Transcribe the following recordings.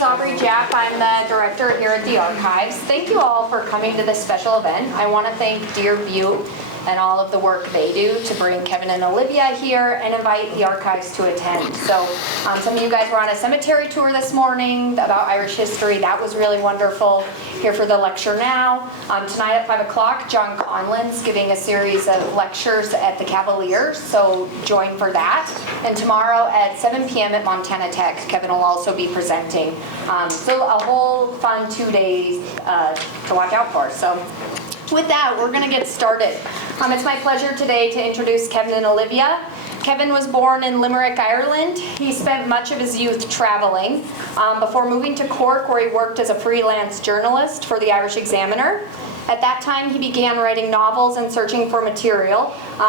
name's Aubrey Japp. I'm the director here at the Archives. Thank you all for coming to this special event. I want to thank Dear Butte and all of the work they do to bring Kevin and Olivia here and invite the Archives to attend. So some of you guys were on a cemetery tour this morning about Irish history. That was really wonderful. Here for the lecture now. Tonight at 5 o'clock, John Conlon's giving a series of lectures at the Cavalier, so join for that. And tomorrow at 7 p.m. at Montana Tech, Kevin will also be presenting. So a whole fun 2 days to watch out for. So with that, we're going to get started. It's my pleasure today to introduce Kevin and Olivia. Kevin was born in Limerick, Ireland. He spent much of his youth traveling before moving to Cork, where he worked as a freelance journalist for the Irish Examiner. At that time, he began writing novels and searching for material,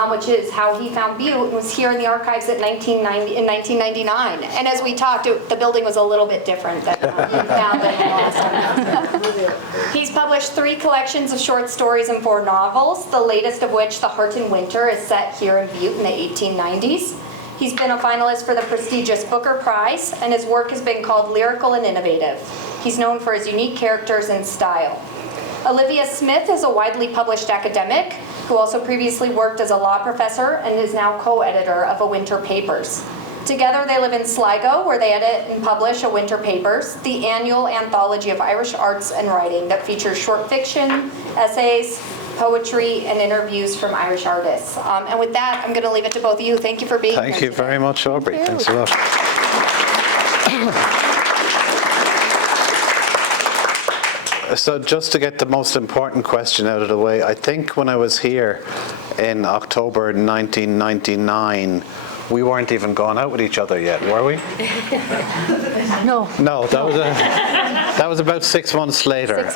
which is how he found Butte and was here in the Archives in 1999. And as we talked, the building was a little bit different than he found it last time. He's published 3 collections of short stories and 4 novels, the latest of which, The Heart in Winter, is set here in Butte in the 1890s. He's been a finalist for the prestigious Booker Prize, and his work has been called lyrical and innovative. He's known for his unique characters and style. Olivia Smith is a widely published academic who also previously worked as a law professor and is now co-editor of A Winter Papers. Together they live in Sligo, where they edit and publish A Winter Papers, the annual anthology of Irish arts and writing that features short fiction, essays, poetry, and interviews from Irish artists. And with that, I'm going to leave it to both of you. Thank you for being here. Thank you very much, Aubrey. Thanks a lot. So just to get the most important question out of the way, I think when I was here in October 1999, we weren't even going out with each other yet, were we? No. No, that was about 6 months later.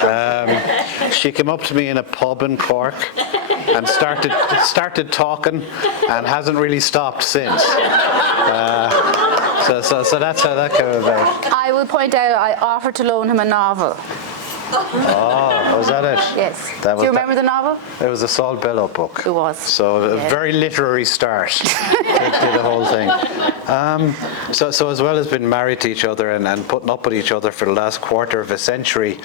She came up to me in a pub in Cork and started talking and hasn't really stopped since. So that's how that came about. I will point out I offered to loan him a novel. Oh, was that it? Yes. Do you remember the novel? It was a Saul Bellow book. It was. So a very literary start to the whole thing. So as well as being married to each other and putting up with each other for the last quarter of a century,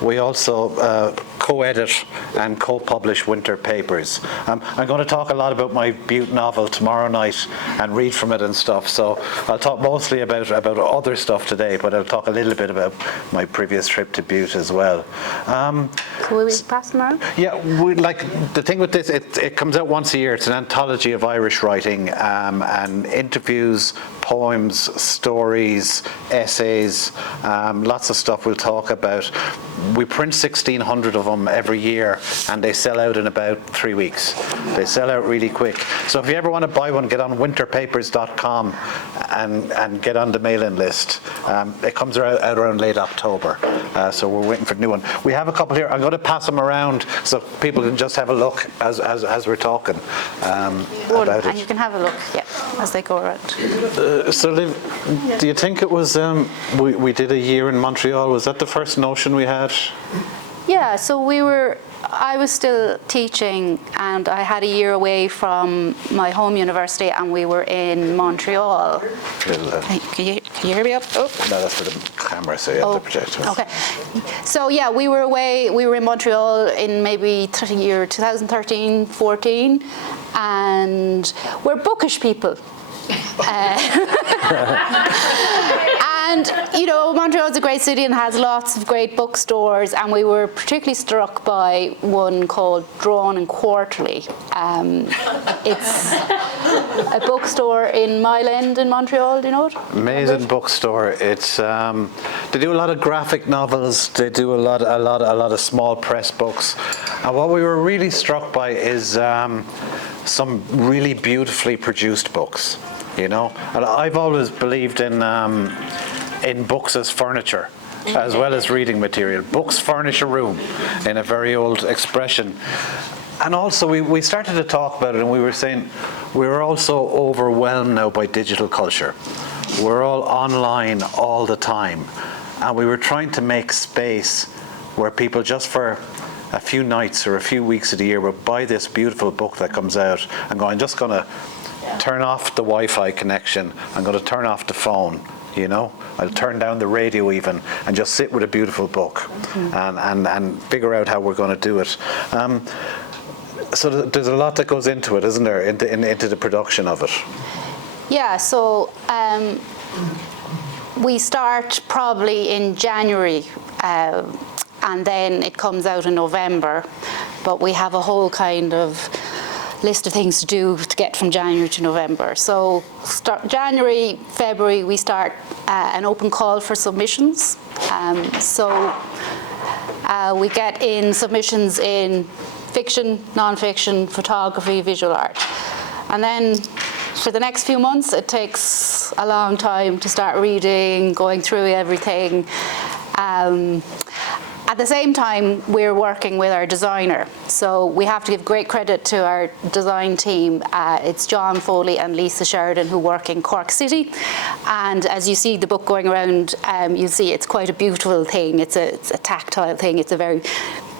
we also co-edit and co-publish Winter Papers. I'm going to talk a lot about my Butte novel tomorrow night and read from it and stuff, so I'll talk mostly about other stuff today, but I'll talk a little bit about my previous trip to Butte as well. So will we pass them around? Yeah, the thing with this, it comes out once a year. It's an anthology of Irish writing and interviews, poems, stories, essays, lots of stuff we'll talk about. We print 1,600 of them every year, and they sell out in about 3 weeks. They sell out really quick. So if you ever want to buy one, get on winterpapers.com and get on the mailing list. It comes out around late October, so we're waiting for the new one. We have a couple here. I'm going to pass them around so people can just have a look as we're talking about it. And you can have a look, yeah, as they go around. So Liv, do you think it was, we did a year in Montreal, was that the first notion we had? Yeah, so I was still teaching, and I had a year away from my home university, and we were in Montreal. Hey, can you hear me up? Oh. No, that's for the camera, so you have to project it. Okay. So yeah, we were away, we were in Montreal in maybe year 2013, 14, and we're bookish people. And, you know, Montreal is a great city and has lots of great bookstores, and we were particularly struck by one called Drawn and Quarterly. It's a bookstore in Mile End in Montreal, do you know it? Amazing bookstore. It's they do a lot of graphic novels. They do a lot of small press books. And what we were really struck by is some really beautifully produced books. You know, and I've always believed in books as furniture, as well as reading material. Books furnish a room, in a very old expression. And also, we started to talk about it, and we were saying we're also overwhelmed now by digital culture. We're all online all the time, and we were trying to make space where people just for a few nights or a few weeks of the year will buy this beautiful book that comes out and go, I'm just going to turn off the Wi-Fi connection. I'm going to turn off the phone. You know, I'll turn down the radio even and just sit with a beautiful book and figure out how we're going to do it. So there's a lot that goes into it, isn't there, into the production of it? Yeah, so we start probably in January, and then it comes out in November, but we have a whole kind of list of things to do to get from January to November. So January, February, we start an open call for submissions. We get in submissions in fiction, non-fiction, photography, visual art. And then for the next few months, it takes a long time to start reading, going through everything. At the same time, we're working with our designer. So we have to give great credit to our design team. It's John Foley and Lisa Sheridan who work in Cork City. And as you see the book going around, you'll see it's quite a beautiful thing. It's a tactile thing. It's a very,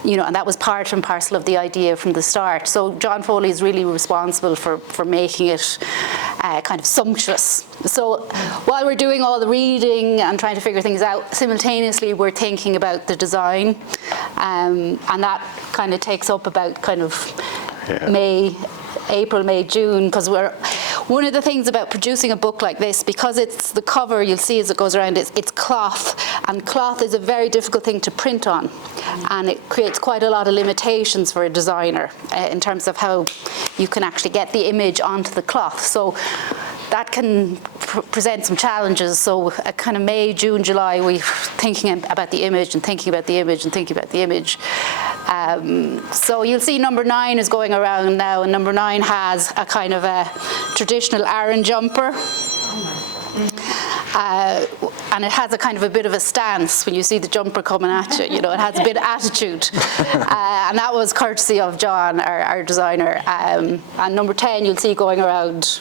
and that was part and parcel of the idea from the start. So John Foley is really responsible for making it kind of sumptuous. So while we're doing all the reading and trying to figure things out, simultaneously we're thinking about the design, and that kind of takes up about kind of April, May, June, because one of the things about producing a book like this, because it's the cover, you'll see as it goes around, it's cloth, and cloth is a very difficult thing to print on, and it creates quite a lot of limitations for a designer in terms of how you can actually get the image onto the cloth. So that can present some challenges. So kind of May, June, July, we're thinking about the image and thinking about the image and thinking about the image. So you'll see number 9 is going around now, and number 9 has a kind of a traditional Aran jumper. And it has a kind of a bit of a stance when you see the jumper coming at you, it has a bit of attitude. And that was courtesy of John, our designer. And number 10 you'll see going around.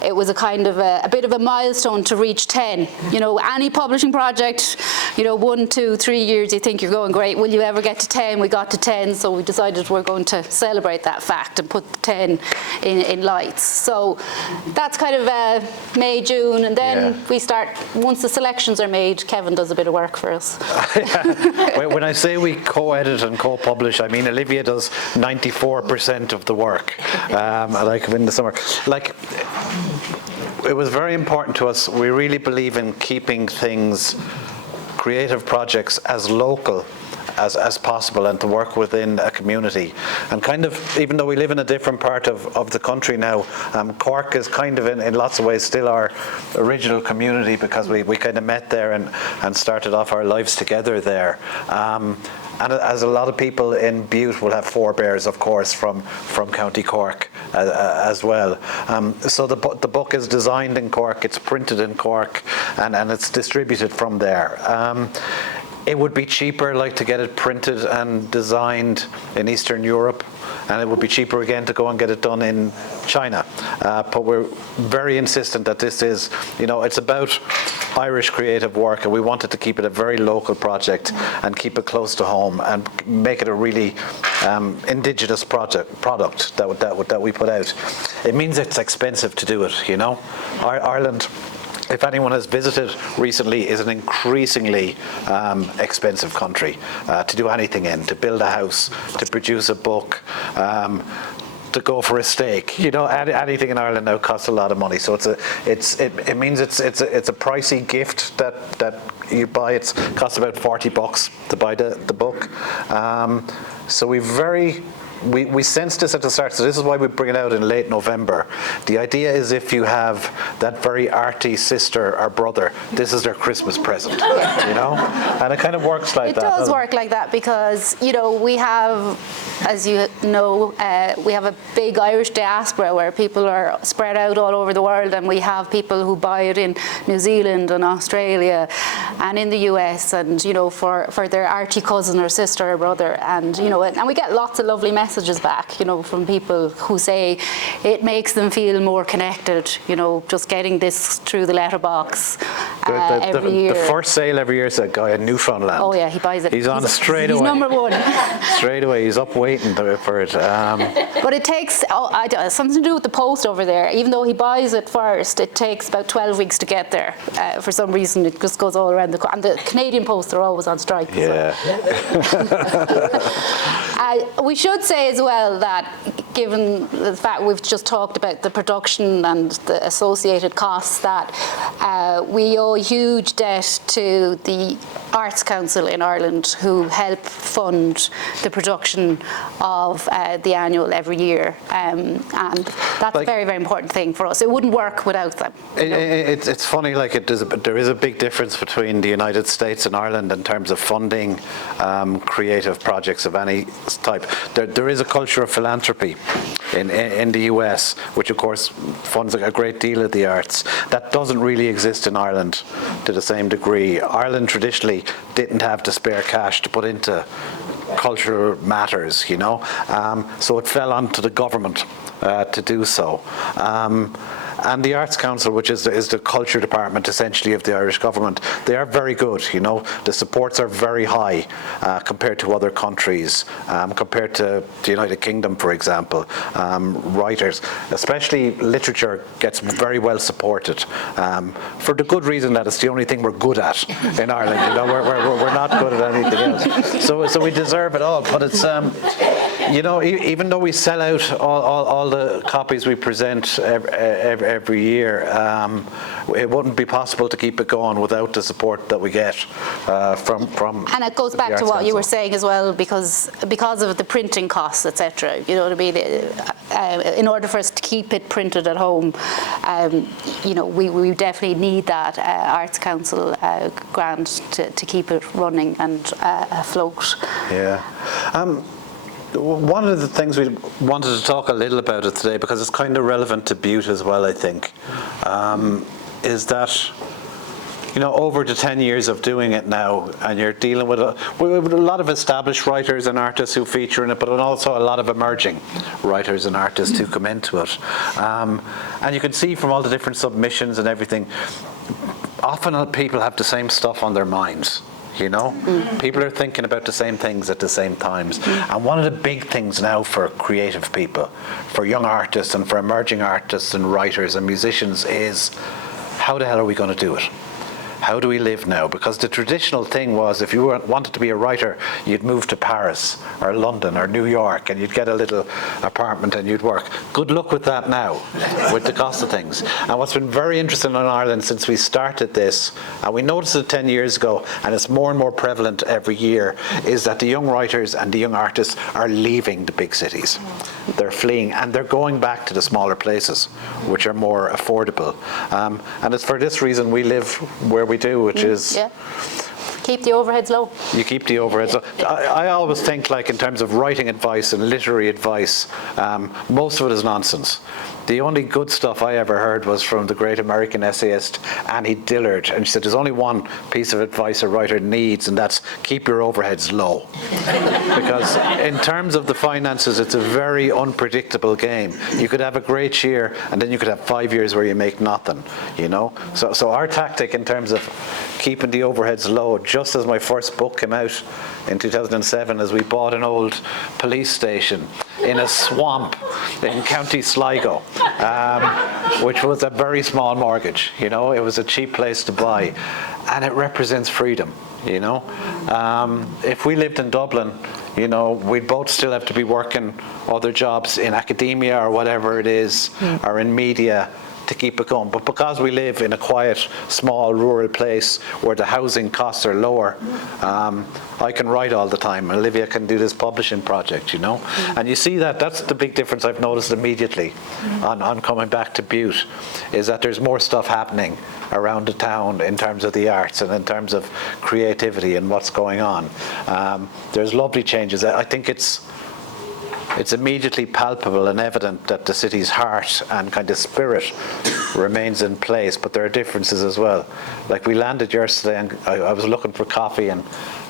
It was a kind of a bit of a milestone to reach 10. Any publishing project, 1, 2, 3 years you think you're going great. Will you ever get to 10? We got to 10, so we decided we're going to celebrate that fact and put the 10 in lights. So that's kind of May, June, and then we start, once the selections are made, Kevin does a bit of work for us. When I say we co-edit and co-publish, I mean Olivia does 94% of the work. Like in the summer. It was very important to us. We really believe in keeping things, creative projects, as local as possible, and to work within a community. And kind of, even though we live in a different part of the country now, Cork is kind of in lots of ways still our original community, because we kind of met there and started off our lives together there. And as a lot of people in Butte will have forebears, of course, from County Cork as well. So the book is designed in Cork, it's printed in Cork, and it's distributed from there. It would be cheaper, to get it printed and designed in Eastern Europe, and it would be cheaper again to go and get it done in China. But we're very insistent that this is, it's about Irish creative work, and we wanted to keep it a very local project and keep it close to home and make it a really indigenous product that we put out. It means it's expensive to do it, Ireland, if anyone has visited recently, is an increasingly expensive country to do anything in, to build a house, to produce a book, to go for a steak. Anything in Ireland now costs a lot of money. So it means it's a pricey gift that you buy. It costs about $40 to buy the book. So we sensed this at the start, so this is why we bring it out in late November. The idea is, if you have that very arty sister or brother, this is their Christmas present, And it kind of works like that. It does work like that, because, we have, as you know, we have a big Irish diaspora where people are spread out all over the world, and we have people who buy it in New Zealand and Australia and in the US, and, for their arty cousin or sister or brother, and, and we get lots of lovely messages back, from people who say it makes them feel more connected, just getting this through the letterbox. every year. The first sale every year is a guy in Newfoundland. Oh yeah, he buys it. He's on it straight away. He's number one. Straight away, he's up waiting for it. But it takes something to do with the post over there. Even though he buys it first, it takes about 12 weeks to get there. For some reason, it just goes all around and the Canadian Post are always on strike. Yeah. We should say as well that given the fact we've just talked about the production and the associated costs, that we owe a huge debt to the Arts Council in Ireland, who help fund the production of the annual every year, and that's a very, very important thing for us. It wouldn't work without them. It's funny, like there is a big difference between the United States and Ireland in terms of funding creative projects of any type. There is a culture of philanthropy in the US, which of course funds a great deal of the arts. That doesn't really exist in Ireland to the same degree. Ireland traditionally didn't have the spare cash to put into cultural matters, you know, so it fell onto the government to do so. And the Arts Council, which is the culture department essentially of the Irish government, they are very good, you know. The supports are very high compared to other countries, compared to the United Kingdom, for example. Writers, especially literature, gets very well supported for the good reason that it's the only thing we're good at in Ireland. You know, we're not good at anything else. So we deserve it all. But it's you know, even though we sell out all the copies we present every year, it wouldn't be possible to keep it going without the support that we get from. And it goes back to what you were saying as well, because of the printing costs, etc. You know what I mean? In order for us to keep it printed at home, you know, we definitely need that Arts Council grant to keep it running and afloat. Yeah. One of the things we wanted to talk a little about it today, because it's kind of relevant to Butte as well, I think, is that, you know, over the 10 years of doing it now, and you're dealing with a lot of established writers and artists who feature in it, but also a lot of emerging writers and artists who come into it. And you can see from all the different submissions and everything, often people have the same stuff on their minds. You know, people are thinking about the same things at the same times. And one of the big things now for creative people, for young artists and for emerging artists and writers and musicians is, how the hell are we going to do it? How do we live now? Because the traditional thing was, if you wanted to be a writer, you'd move to Paris or London or New York and you'd get a little apartment and you'd work. Good luck with that now, with the cost of things. And what's been very interesting in Ireland since we started this, and we noticed it 10 years ago, and it's more and more prevalent every year, is that the young writers and the young artists are leaving the big cities. They're fleeing and they're going back to the smaller places, which are more affordable. And it's for this reason we live where we do, which is keep the overheads low. You keep the overheads low. I always think, like, in terms of writing advice and literary advice, most of it is nonsense. The only good stuff I ever heard was from the great American essayist Annie Dillard, and she said there's only one piece of advice a writer needs, and that's keep your overheads low. Because in terms of the finances, it's a very unpredictable game. You could have a great year, and then you could have 5 years where you make nothing, you know? So our tactic in terms of keeping the overheads low, just as my first book came out in 2007, is we bought an old police station in a swamp in County Sligo, which was a very small mortgage. You know, it was a cheap place to buy, and it represents freedom. You know, if we lived in Dublin, you know, we'd both still have to be working other jobs in academia or whatever it is, or in media, to keep it going. But because we live in a quiet, small, rural place where the housing costs are lower, I can write all the time. Olivia can do this publishing project, you know. And you see that's the big difference I've noticed immediately on coming back to Butte, is that there's more stuff happening around the town in terms of the arts and in terms of creativity and what's going on. There's lovely changes. I think it's immediately palpable and evident that the city's heart and kind of spirit remains in place, but there are differences as well. Like, we landed yesterday and I was looking for coffee, and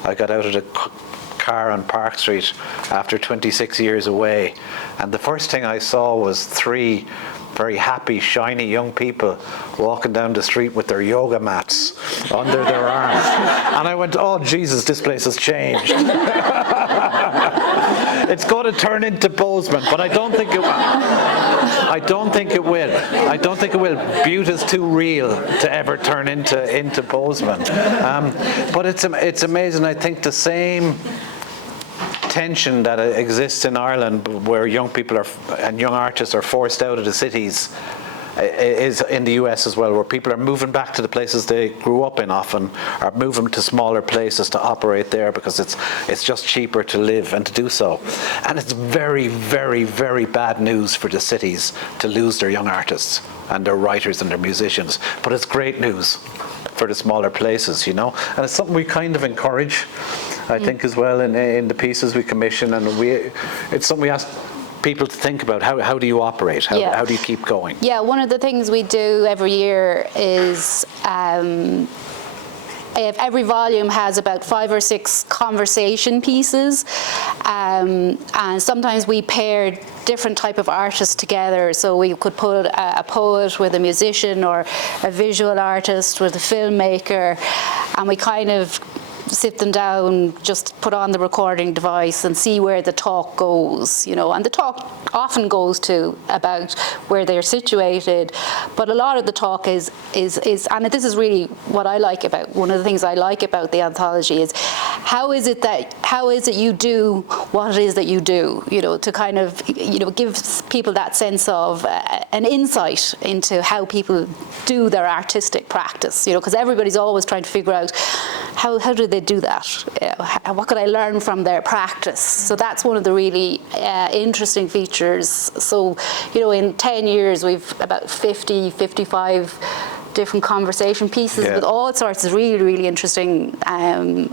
I got out of the car on Park Street after 26 years away, and the first thing I saw was 3 very happy, shiny young people walking down the street with their yoga mats under their arms. And I went, oh Jesus, this place has changed. It's going to turn into Bozeman, but I don't think it will. I don't think it will. I don't think it will. Butte is too real to ever turn into Bozeman. But it's amazing. I think the same tension that exists in Ireland, where young people and young artists are forced out of the cities, is in the US as well, where people are moving back to the places they grew up in often, are moving to smaller places to operate there because it's just cheaper to live and to do so. And it's very, very, very bad news for the cities to lose their young artists and their writers and their musicians. But it's great news for the smaller places, And it's something we kind of encourage, I think, as well in the pieces we commission, and it's something we ask people to think about. How do you operate? How do you keep going? Yeah, one of the things we do every year is every volume has about 5 or 6 conversation pieces, and sometimes we pair different type of artists together. So we could put a poet with a musician, or a visual artist with a filmmaker, and we kind of sit them down, just put on the recording device and see where the talk goes, and the talk often goes to about where they're situated, but a lot of the talk is and this is really what I like about, one of the things I like about the anthology is how is it you do what it is that you do, to kind of, give people that sense of an insight into how people do their artistic practice, because everybody's always trying to figure out how do they do that? What could I learn from their practice? So that's one of the really interesting features. So, in 10 years, we've about 50, 55 different conversation pieces with all sorts of really, really interesting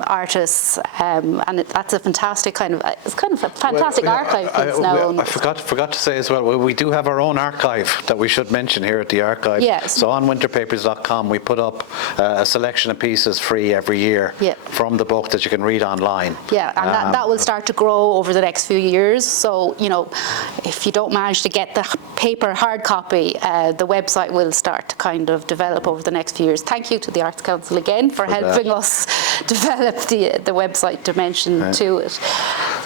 artists, and that's a fantastic it's kind of a fantastic archive piece now. I forgot to say as well, we do have our own archive that we should mention here at the archive. Yes. So on winterpapers.com we put up a selection of pieces free every year from the book that you can read online. Yeah, and that will start to grow over the next few years. So, if you don't manage to get the paper hard copy, the website will start to kind of develop over the next few years. Thank you to the Arts Council again for helping us develop the website dimension to it.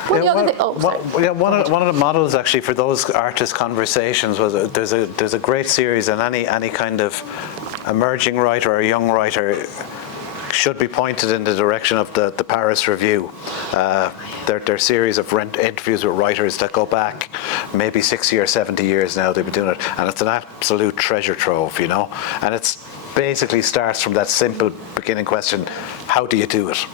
One of the models actually for those artist conversations was there's a great series, and any kind of emerging writer or young writer should be pointed in the direction of the Paris Review. Their series of interviews with writers that go back maybe 60 or 70 years now. They've been doing it, and it's an absolute treasure trove, and it's basically starts from that simple beginning question: how do you do it?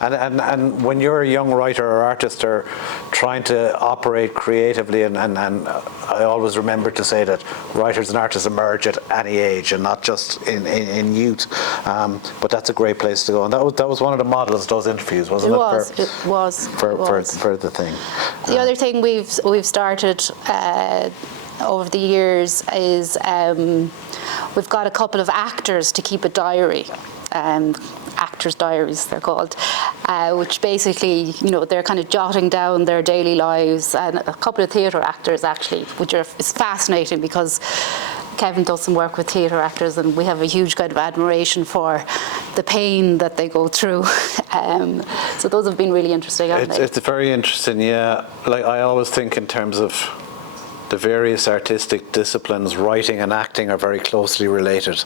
And when you're a young writer or artist or trying to operate creatively, and I always remember to say that writers and artists emerge at any age and not just in youth. But that's a great place to go, and that was one of the models, those interviews, wasn't it? It was. For the thing. The other thing we've started over the years is we've got a couple of actors to keep a diary. Actors' diaries, they're called, which basically, they're kind of jotting down their daily lives, and a couple of theatre actors actually, which is fascinating because Kevin does some work with theatre actors, and we have a huge kind of admiration for the pain that they go through. So those have been really interesting, haven't they? It's very interesting, yeah. Like, I always think in terms of the various artistic disciplines, writing and acting are very closely related.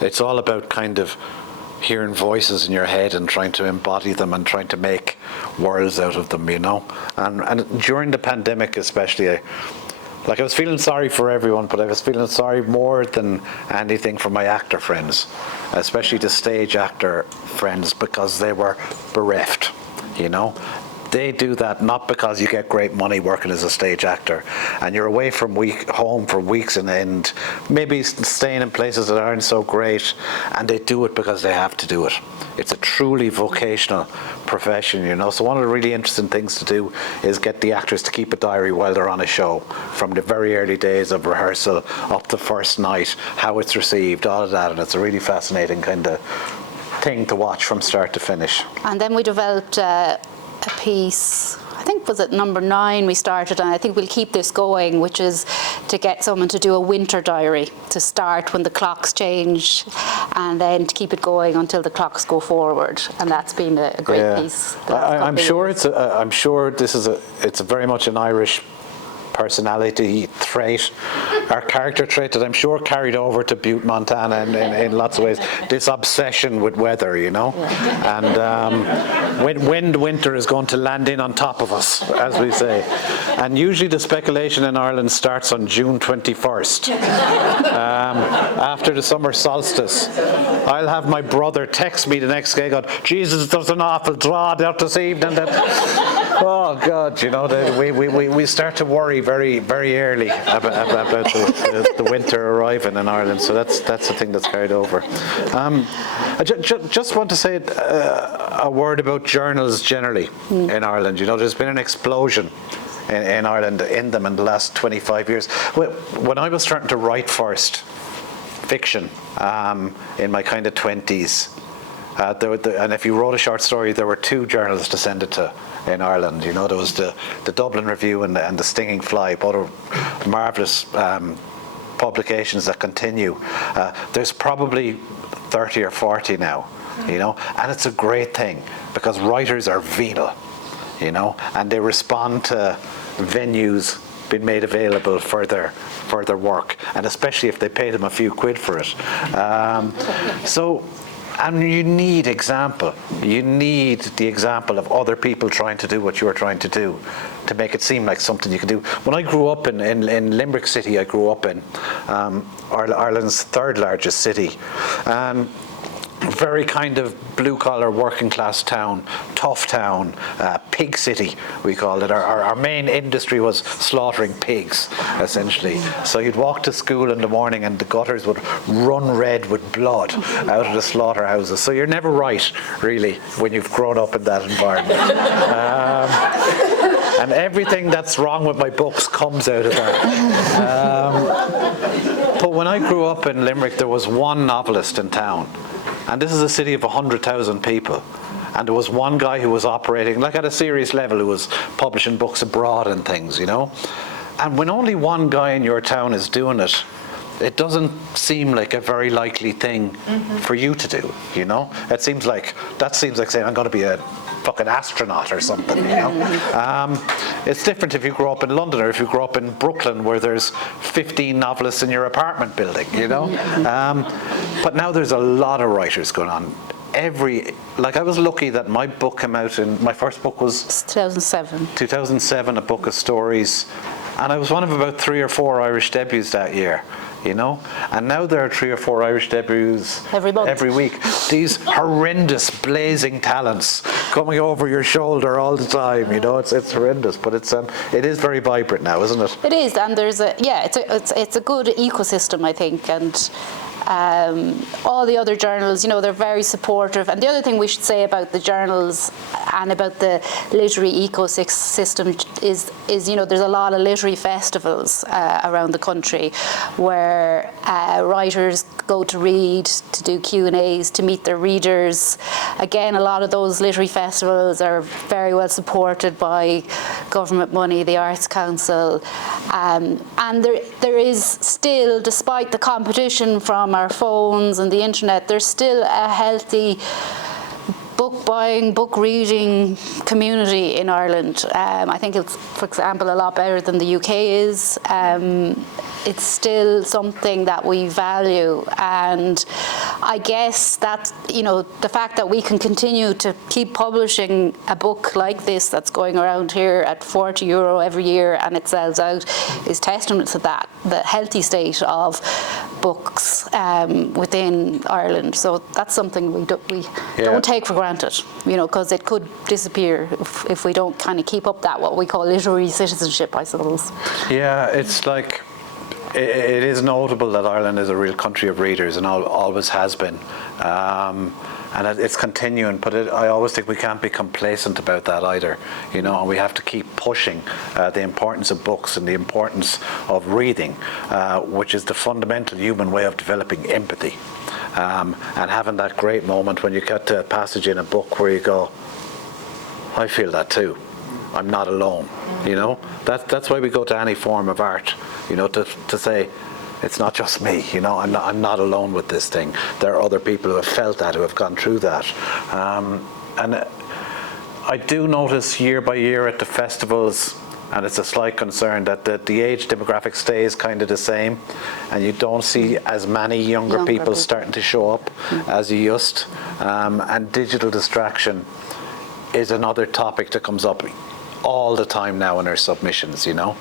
It's all about kind of hearing voices in your head and trying to embody them and trying to make worlds out of them, And during the pandemic especially, I was feeling sorry for everyone, but I was feeling sorry more than anything for my actor friends, especially the stage actor friends, because they were bereft, They do that not because you get great money working as a stage actor and you're away from home for weeks on end, maybe staying in places that aren't so great, and they do it because they have to do it. It's a truly vocational profession, So one of the really interesting things to do is get the actors to keep a diary while they're on a show, from the very early days of rehearsal up to first night, how it's received, all of that, and it's a really fascinating kind of thing to watch from start to finish. And then we developed a piece, I think think was at number 9 we started, and I think we'll keep this going, which is to get someone to do a winter diary, to start when the clocks change and then to keep it going until the clocks go forward, and that's been a great piece. I'm sure it's very much an Irish personality trait, our character trait that I'm sure carried over to Butte, Montana in lots of ways. This obsession with weather, you know, and when winter is going to land in on top of us, as we say. And usually the speculation in Ireland starts on June 21st, after the summer solstice. I'll have my brother text me the next day, going, Jesus, there's an awful drought out this evening. Oh God, you know, we start to worry very, very early about the winter arriving in Ireland. So that's the thing that's carried over. I just want to say a word about journals generally in Ireland. You know, there's been an explosion in Ireland in them in the last 25 years. When I was starting to write first fiction in my kind of 20s, and if you wrote a short story, there were 2 journals to send it to in Ireland. You know, there was the Dublin Review and the Stinging Fly, both are marvellous publications that continue. There's probably 30 or 40 now, you know, and it's a great thing because writers are venal, you know, and they respond to venues being made available for their work, and especially if they pay them a few quid for it. And you need example. You need the example of other people trying to do what you're trying to do to make it seem like something you can do. When I grew up in Limerick City, I grew up in Ireland's 3rd largest city. Very kind of blue-collar, working-class town, tough town, pig city, we called it. Our main industry was slaughtering pigs, essentially. So you'd walk to school in the morning and the gutters would run red with blood out of the slaughterhouses. So you're never right, really, when you've grown up in that environment. And everything that's wrong with my books comes out of that. But when I grew up in Limerick, there was one novelist in town. And this is a city of 100,000 people. And there was one guy who was operating, like at a serious level, who was publishing books abroad and things, you know. And when only one guy in your town is doing it, it doesn't seem like a very likely thing for you to do, you know. That seems like saying, I'm going to be a fucking astronaut or something, you know. It's different if you grow up in London or if you grow up in Brooklyn, where there's 15 novelists in your apartment building, you know. But now there's a lot of writers going on. I was lucky that my book came out my first book was 2007, a book of stories, and I was one of about 3 or 4 Irish debuts that year, you know. And now there are 3 or 4 Irish debuts every week. These horrendous, blazing talents coming over your shoulder all the time, you know. It's horrendous, but it is very vibrant now, isn't it? It is, and there's it's a good ecosystem, I think, and all the other journals, you know, they're very supportive. And the other thing we should say about the journals and about the literary ecosystem is you know, there's a lot of literary festivals around the country where writers go to read, to do Q&As, to meet their readers. Again, a lot of those literary festivals are very well supported by government money, the Arts Council, and there is still, despite the competition from our phones and the internet, there's still a healthy book buying, book reading community in Ireland. I think it's, for example, a lot better than the UK is. It's still something that we value, and I guess that, you know, the fact that we can continue to keep publishing a book like this that's going around here at €40 every year and it sells out is testament to that, the healthy state of books within Ireland. So that's something we don't take for granted, you know, because it could disappear if we don't kind of keep up that, what we call literary citizenship, I suppose. Yeah, it's like, it is notable that Ireland is a real country of readers and always has been. And it's continuing, but I always think we can't be complacent about that either, you know, and we have to keep pushing the importance of books and the importance of reading, which is the fundamental human way of developing empathy, and having that great moment when you get to a passage in a book where you go, I feel that too. I'm not alone, you know. That's why we go to any form of art, you know, to say, it's not just me, you know, I'm not alone with this thing. There are other people who have felt that, who have gone through that. And I do notice year by year at the festivals, and it's a slight concern, that the age demographic stays kind of the same, and you don't see as many younger people starting to show up as you used. And digital distraction is another topic that comes up all the time now in our submissions, you know.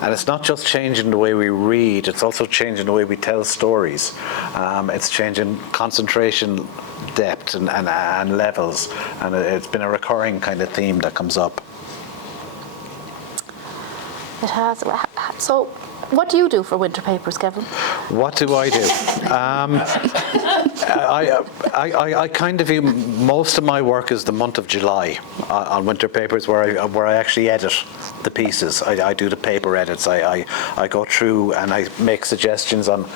And it's not just changing the way we read, it's also changing the way we tell stories. It's changing concentration depth and levels, and it's been a recurring kind of theme that comes up. It has. So, what do you do for winter papers, Kevin? What do I do? I kind of view most of my work as the month of July on winter papers, where I actually edit the pieces. I do the paper edits. I go through and I make suggestions on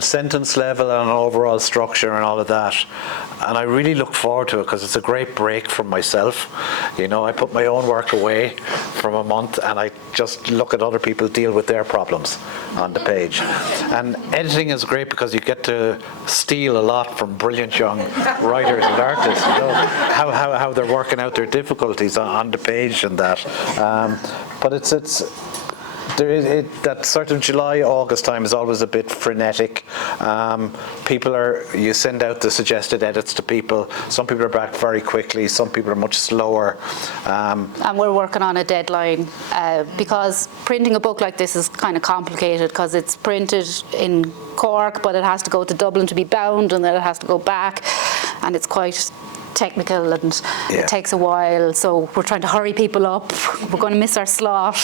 sentence level and overall structure and all of that. And I really look forward to it because it's a great break from myself. You know, I put my own work away from a month and I just look at other people deal with their problems on the page. And editing is great because you get to steal a lot from brilliant young writers and artists, you know, how they're working out their difficulties on the page and that. But that sort of July, August time is always a bit frenetic. You send out the suggested edits to people. Some people are back very quickly, some people are much slower. And we're working on a deadline because printing a book like this is kind of complicated because it's printed in Cork, but it has to go to Dublin to be bound, and then it has to go back, and it's quite technical and it takes a while. So we're trying to hurry people up. We're going to miss our slot.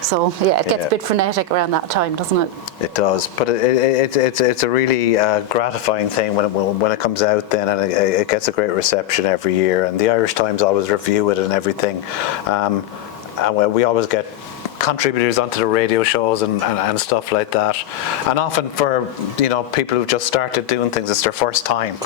So yeah, it gets a bit frenetic around that time, doesn't it? It does, but it's a really gratifying thing when it comes out then, and it gets a great reception every year. And the Irish Times always review it and everything, and we always get contributors onto the radio shows and stuff like that. And often for, you know, people who've just started doing things, it's their first time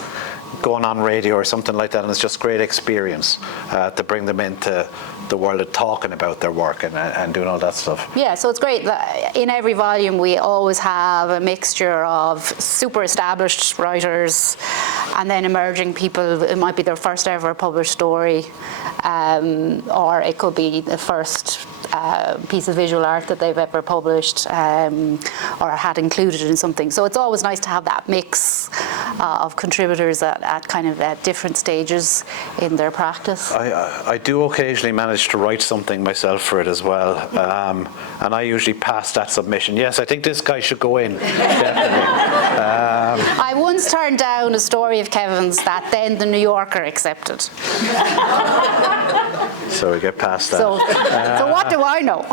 going on radio or something like that, and it's just great experience to bring them into the world of talking about their work and doing all that stuff. Yeah, so it's great that in every volume we always have a mixture of super established writers and then emerging people. It might be their first ever published story, or it could be the first piece of visual art that they've ever published or had included in something. So it's always nice to have that mix of contributors at kind of at different stages in their practice. I do occasionally manage to write something myself for it as well, and I usually pass that submission. Yes, I think this guy should go in, definitely. I once turned down a story of Kevin's that then the New Yorker accepted. So we get past that. So what do I know?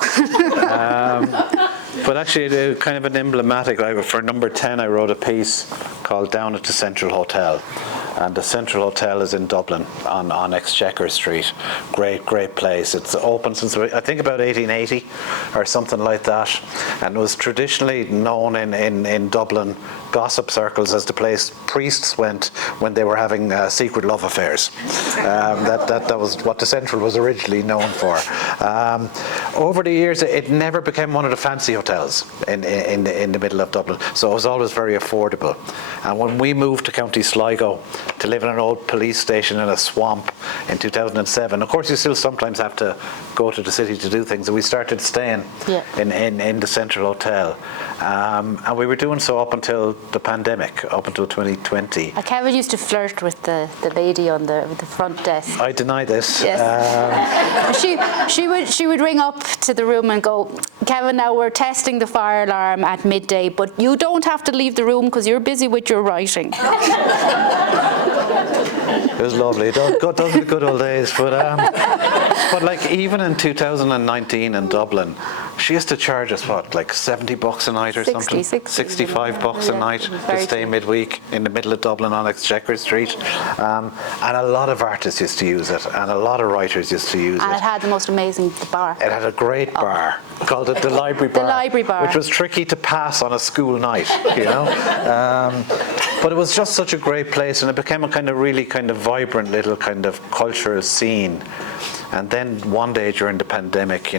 But actually, kind of an emblematic, for number 10, I wrote a piece called Down at the Central Hotel. And the Central Hotel is in Dublin on Exchequer Street. Great place. It's open since, I think, about 1880 or something like that. And it was traditionally known in Dublin gossip circles as the place priests went when they were having secret love affairs. That was what the Central was originally known for. Over the years, it never became one of the fancy hotels in the middle of Dublin, so it was always very affordable. And when we moved to County Sligo to live in an old police station in a swamp in 2007, of course you still sometimes have to go to the city to do things, and we started staying in the Central Hotel. And we were doing so up until the pandemic, up until 2020. Kevin used to flirt with the lady on the front desk. I deny this. Yes. She would ring up to the room and go, Kevin, now we're testing the fire alarm at midday, but you don't have to leave the room because you're busy with your writing. It was lovely. Those were the good old days. But like even in 2019 in Dublin, she used to charge us like $70 a night or something, $65 a night to stay midweek in the middle of Dublin on Exchequer Street. And a lot of artists used to use it, and a lot of writers used to use it. And it had the most amazing bar. It had a great bar called the Library Bar. The Library Bar, which was tricky to pass on a school night, you know. But it was just such a great place, and it became a really vibrant little kind of cultural scene. And then one day during the pandemic,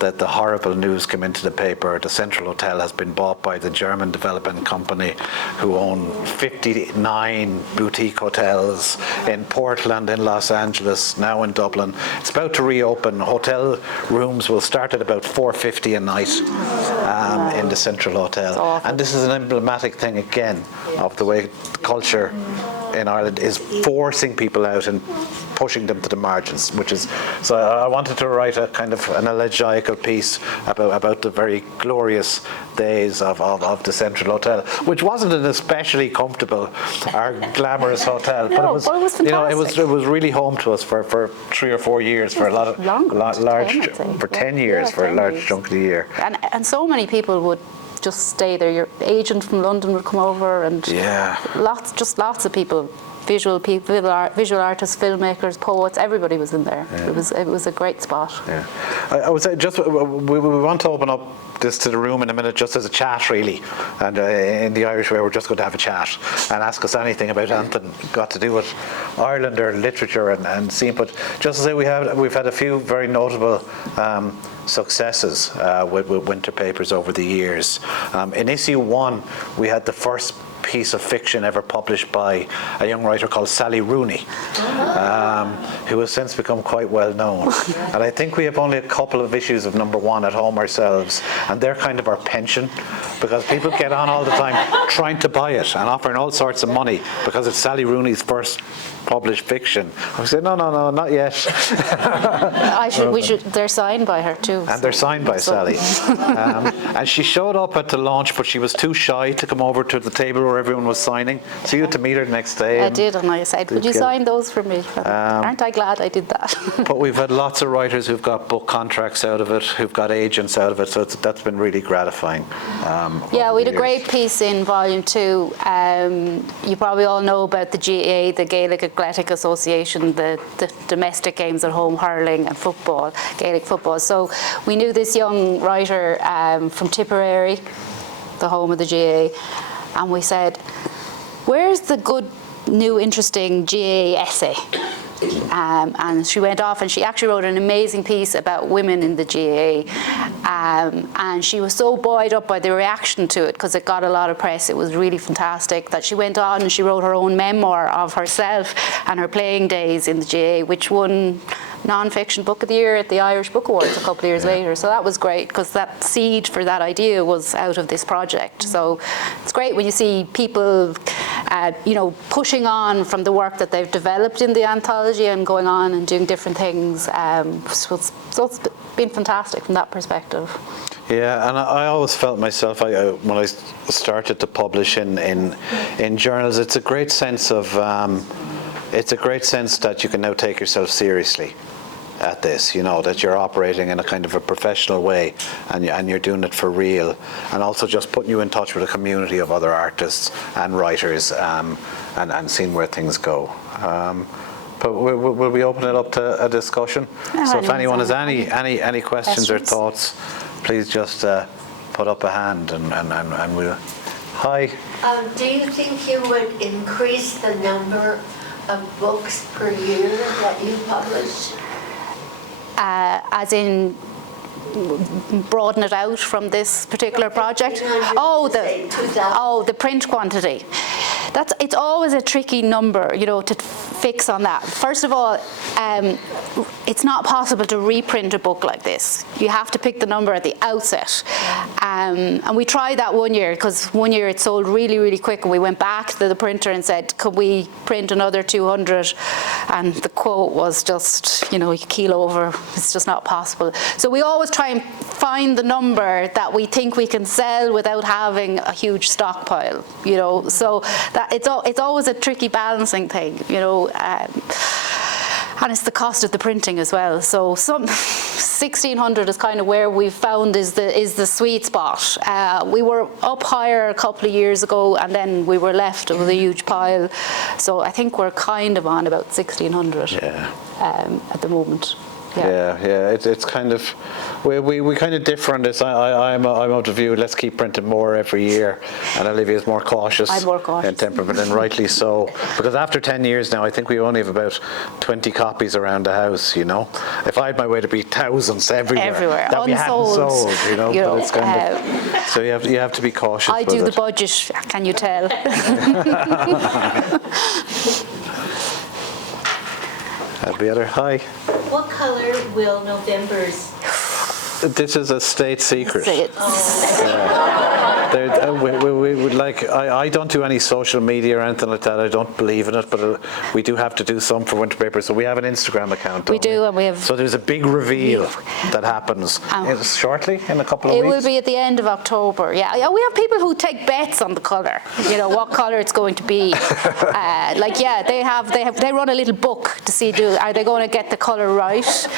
that the horrible news came into the paper. The Central Hotel has been bought by the German development company who own 59 boutique hotels in Portland, in Los Angeles, now in Dublin. It's about to reopen. Hotel rooms will start at about $450 a night in the Central Hotel. And this is an emblematic thing again of the way culture in Ireland is forcing people out and pushing them to the margins, so I wanted to write a kind of an elegiacal piece about the very glorious days of the Central Hotel, which wasn't an especially comfortable or glamorous hotel, but it was fantastic. It was really home to us for 3 or 4 years, for a lot of for 10 years, for a large chunk of the year. And so many people would just stay there. Your agent from London would come over, and lots of people. Visual artists, filmmakers, poets, everybody was in there. Yeah. It was a great spot. Yeah. I would say we want to open up this to the room in a minute just as a chat, really. And in the Irish way, we're just going to have a chat and ask us anything about anything got to do with Ireland or literature and scene. But just to say, we've had a few very notable successes with winter papers over the years. In issue 1, we had the first piece of fiction ever published by a young writer called Sally Rooney, who has since become quite well known. And I think we have only a couple of issues of number 1 at home ourselves, and they're kind of our pension, because people get on all the time trying to buy it and offering all sorts of money because it's Sally Rooney's first published fiction. I said, no, not yet. They're signed by her too. And they're signed by Sally. And she showed up at the launch, but she was too shy to come over to the table where everyone was signing. So you had to meet her the next day. I did, and I said, would you sign those for me? Aren't I glad I did that? But we've had lots of writers who've got book contracts out of it, who've got agents out of it, so that's been really gratifying. We had a great piece in Volume 2. You probably all know about the GAA, the Gaelic Athletic Association, the domestic games at home, hurling and football, Gaelic football. So we knew this young writer from Tipperary, the home of the GAA, and we said, where's the good, new, interesting GAA essay? And she went off and she actually wrote an amazing piece about women in the GAA, and she was so buoyed up by the reaction to it, because it got a lot of press, it was really fantastic, that she went on and she wrote her own memoir of herself and her playing days in the GAA, which won non-fiction book of the year at the Irish Book Awards a couple of years later. So that was great, because that seed for that idea was out of this project. So it's great when you see people pushing on from the work that they've developed in the anthology and going on and doing different things. So it's been fantastic from that perspective. Yeah, and I always felt myself, when I started to publish in journals, it's a great sense that you can now take yourself seriously at this, that you're operating in a kind of a professional way, and you're doing it for real, and also just putting you in touch with a community of other artists and writers, and seeing where things go. But will we open it up to a discussion? So if anyone has any questions or thoughts, please just put up a hand, and we'll. Hi. Do you think you would increase the number of books per year that you publish? As in broaden it out from this particular project? The print quantity. It's always a tricky number, to fix on that. First of all, it's not possible to reprint a book like this. You have to pick the number at the outset. And we tried that one year, because one year it sold really, really quick, and we went back to the printer and said, could we print another 200? And the quote was just, you keel over. It's just not possible. So we always try and find the number that we think we can sell without having a huge stockpile, so that it's always a tricky balancing thing, and it's the cost of the printing as well. So 1,600 is kind of where we've found is the sweet spot. We were up higher a couple of years ago, and then we were left with a huge pile. So I think we're kind of on about 1,600 at the moment. Yeah. It's kind of, we kind of differ on this. I'm of the view, let's keep printing more every year, and Olivia's more cautious. I'm more cautious. In temperament, and rightly so, because after 10 years now, I think we only have about 20 copies around the house. If I had my way, there'd be thousands everywhere that we hadn't sold. But it's kind of, so you have to be cautious. I do the budget. Can you tell? The other, hi. What color will November's? This is a state secret. Say it. We would I don't do any social media or anything like that. I don't believe in it, but we do have to do some for Winter Paper. So we have an Instagram account. We do, and we have. So there's a big reveal that happens shortly, in a couple of weeks. It will be at the end of October. Yeah, we have people who take bets on the colour. What colour it's going to be. They run a little book to see are they going to get the colour right.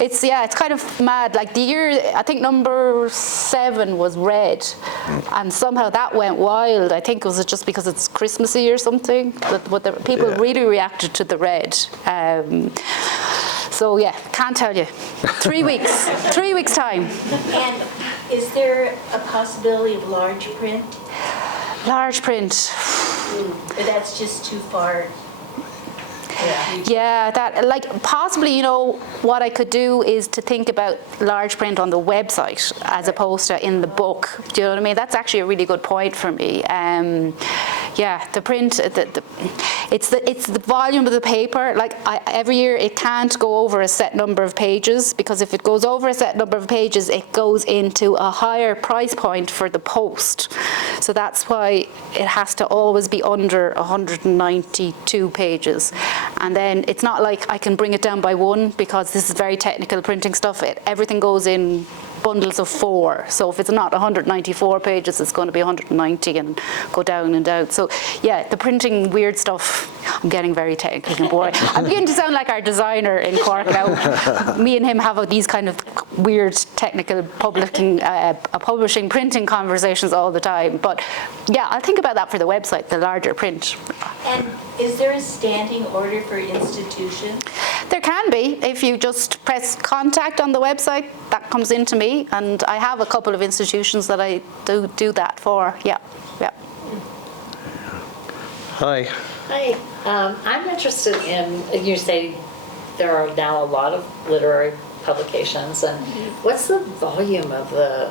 It's kind of mad. Like the year, I think number 7 was red, and somehow that went wild. I think it was just because it's Christmassy or something. But the people really reacted to the red. So yeah, can't tell you. 3 weeks. 3 weeks time. And is there a possibility of large print? Large print. Or that's just too far. Yeah, that possibly, what I could do is to think about large print on the website as opposed to in the book. Do you know what I mean? That's actually a really good point for me. The print, it's the volume of the paper. Every year it can't go over a set number of pages, because if it goes over a set number of pages, it goes into a higher price point for the post. So that's why it has to always be under 192 pages. And then it's not like I can bring it down by 1, because this is very technical printing stuff. Everything goes in bundles of 4. So if it's not 194 pages, it's going to be 190 and go down and down. So yeah, the printing weird stuff, I'm getting very technical and boring. I'm beginning to sound like our designer in Cork now. Me and him have these kind of weird technical publishing printing conversations all the time. But yeah, I'll think about that for the website, the larger print. And is there a standing order for institution? There can be. If you just press contact on the website, that comes into me, and I have a couple of institutions that I do that for. Yeah. Hi. Hi. I'm interested in, you say there are now a lot of literary publications, and what's the volume of the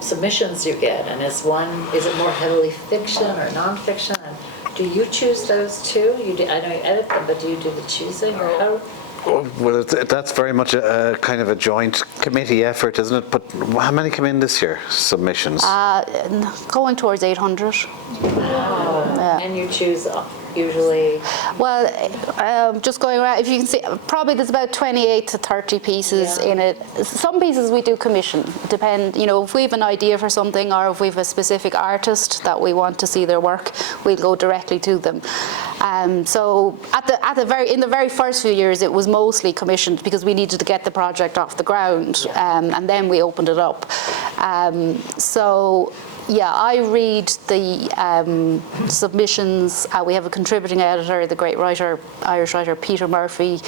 submissions you get? And is it more heavily fiction or nonfiction? And do you choose those too? I know you edit them, but do you do the choosing, or how? Well, that's very much a kind of a joint committee effort, isn't it? But how many come in this year, submissions? Going towards 800. And you choose usually? Well, just going around, if you can see, probably there's about 28 to 30 pieces in it. Some pieces we do commission, depend, if we have an idea for something, or if we have a specific artist that we want to see their work, we'll go directly to them. So in the very first few years, it was mostly commissioned because we needed to get the project off the ground, and then we opened it up. Yeah, I read the submissions. We have a contributing editor, the great writer, Irish writer Peter Murphy.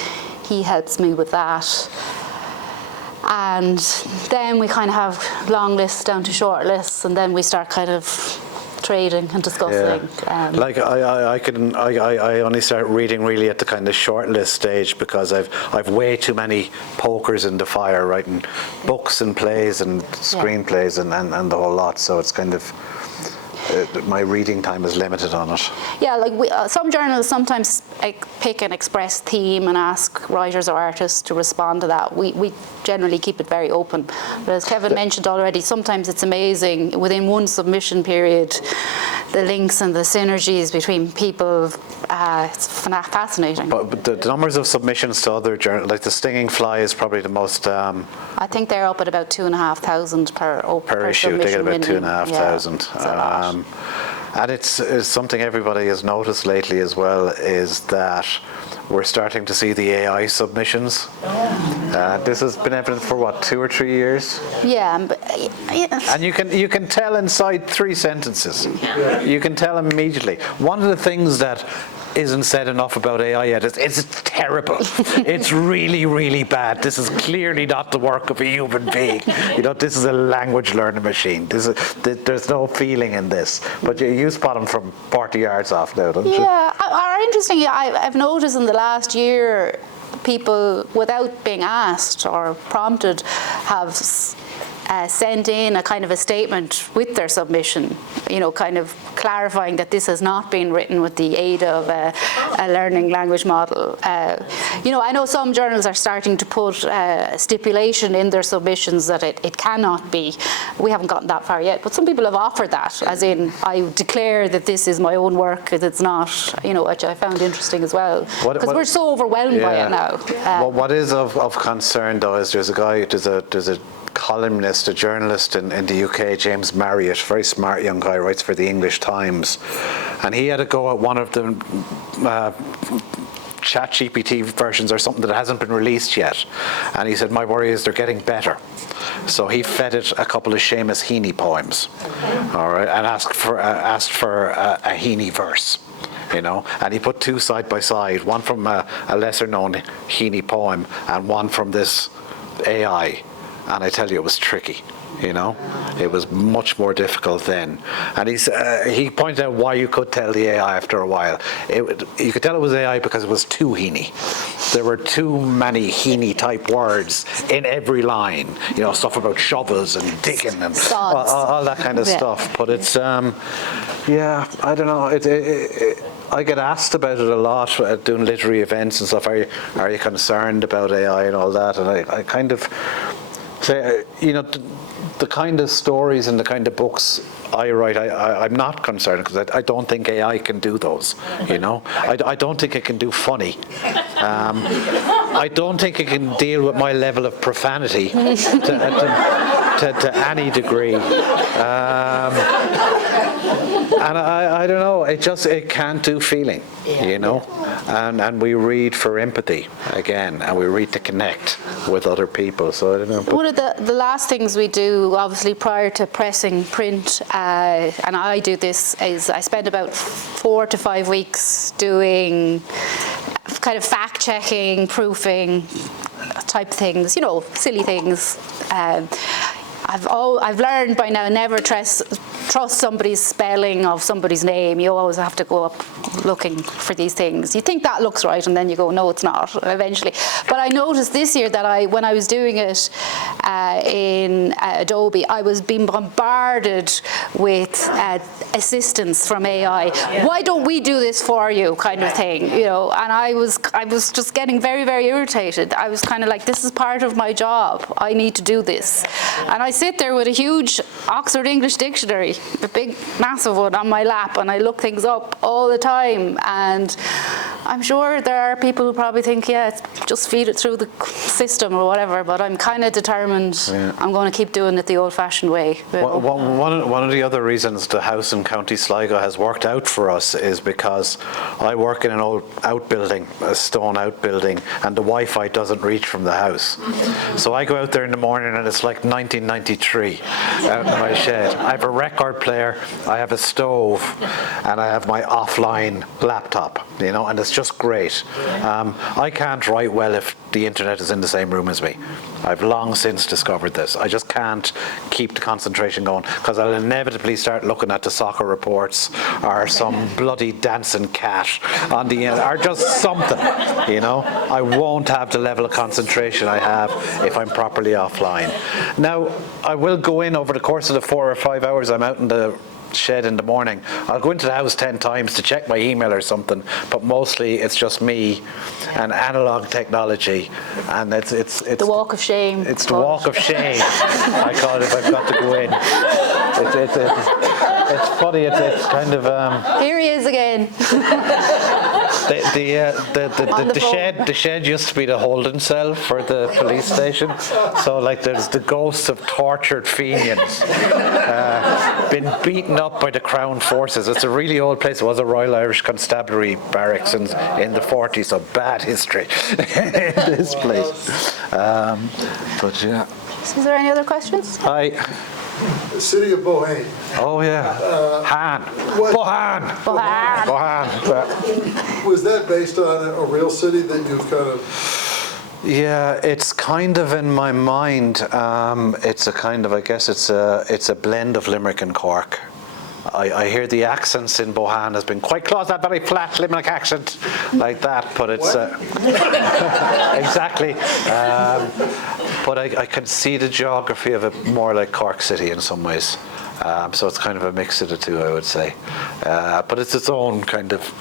He helps me with that. And then we kind of have long lists down to short lists, and then we start kind of trading and discussing. I only start reading really at the kind of short list stage, because I've way too many pokers in the fire, writing books and plays and screenplays and the whole lot. So it's kind of my reading time is limited on it. Yeah, some journalists sometimes pick an express theme and ask writers or artists to respond to that. We generally keep it very open. But as Kevin mentioned already, sometimes it's amazing within one submission period, the links and the synergies between people. It's fascinating. But the numbers of submissions to other journals, like the Stinging Fly, is probably the most. I think they're up at about 2,500 per issue. submission. They get about 2,500. Yeah, and it's something everybody has noticed lately as well, is that we're starting to see the AI submissions. This has been evident for what, 2 or 3 years? Yeah, but And you can tell inside 3 sentences. You can tell immediately. One of the things that isn't said enough about AI yet is it's terrible. It's really, really bad. This is clearly not the work of a human being. This is a language learning machine. There's no feeling in this. But you spot them from 40 yards off now, don't you? yeah, are interesting. I've noticed in the last year, people, without being asked or prompted, have sent in a kind of a statement with their submission, kind of clarifying that this has not been written with the aid of a learning language model. I know some journals are starting to put a stipulation in their submissions that it cannot be. We haven't gotten that far yet, but some people have offered that, as in, I declare that this is my own work, that it's not, which I found interesting as well. Because we're so overwhelmed by it now. What is of concern, though, is there's a columnist, a journalist in the UK, James Marriott, very smart young guy, writes for the English Times, and he had to go at one of the ChatGPT versions or something that hasn't been released yet, and he said, my worry is they're getting better. So he fed it a couple of Seamus Heaney poems, all right, and asked for a Heaney verse. And he put 2 side by side, one from a lesser known Heaney poem and one from this AI. And I tell you, it was tricky. It was much more difficult then. And he pointed out why you could tell the AI after a while. You could tell it was AI because it was too Heaney. There were too many Heaney type words in every line. Stuff about shovels and digging and all that kind of stuff. But it's, I don't know. I get asked about it a lot at doing literary events and stuff. Are you concerned about AI and all that? And I kind of say, the kind of stories and the kind of books I write, I'm not concerned because I don't think AI can do those. I don't think it can do funny. I don't think it can deal with my level of profanity to any degree. And I don't know, it can't do feeling, and we read for empathy again, and we read to connect with other people. So I don't know. One of the last things we do, obviously, prior to pressing print, and I do this, is I spend about 4 to 5 weeks doing kind of fact-checking, proofing type things, silly things. I've learned by now never trust somebody's spelling of somebody's name. You always have to go up looking for these things. You think that looks right, and then you go, no, it's not, eventually. But I noticed this year that when I was doing it in Adobe, I was being bombarded with assistance from AI. Why don't we do this for you, kind of thing, And I was just getting very, very irritated. I was kind of like, this is part of my job. I need to do this. And I sit there with a huge Oxford English dictionary, a big, massive one on my lap, and I look things up all the time. And I'm sure there are people who probably think, just feed it through the system or whatever, but I'm kind of determined I'm going to keep doing it the old-fashioned way. One of the other reasons the house in County Sligo has worked out for us is because I work in an old outbuilding, a stone outbuilding, and the Wi-Fi doesn't reach from the house. So I go out there in the morning and it's like 1993 out in my shed. I have a record player, I have a stove, and I have my offline laptop, and it's just great. I can't write well if the internet is in the same room as me. I've long since discovered this. I just can't keep the concentration going because I'll inevitably start looking at the soccer reports or some bloody dancing cat on the end, or just something, I won't have the level of concentration I have if I'm properly offline. Now, I will go in over the course of the 4 or 5 hours I'm out in the shed in the morning. I'll go into the house 10 times to check my email or something, but mostly it's just me and analog technology, and it's the walk of shame. It's the walk of shame. I call it if I've got to go in. It's funny. It's kind of. Here he is again. The shed used to be the holding cell for the police station. So like there's the ghosts of tortured Fenians been beaten up by the Crown forces. It's a really old place. It was a Royal Irish Constabulary barracks in the 40s, so bad history in this place. But yeah. Is there any other questions? Hi. The city of Bohane. Oh yeah. Han. Bohan. Was that based on a real city that you've kind of... Yeah, it's kind of in my mind. It's a kind of, I guess it's a blend of Limerick and Cork. I hear the accents in Bohan has been quite close, that very flat Limerick accent, like that, but it's... exactly. But I can see the geography of it more like Cork City in some ways. So it's kind of a mix of the two, I would say. But it's its own kind of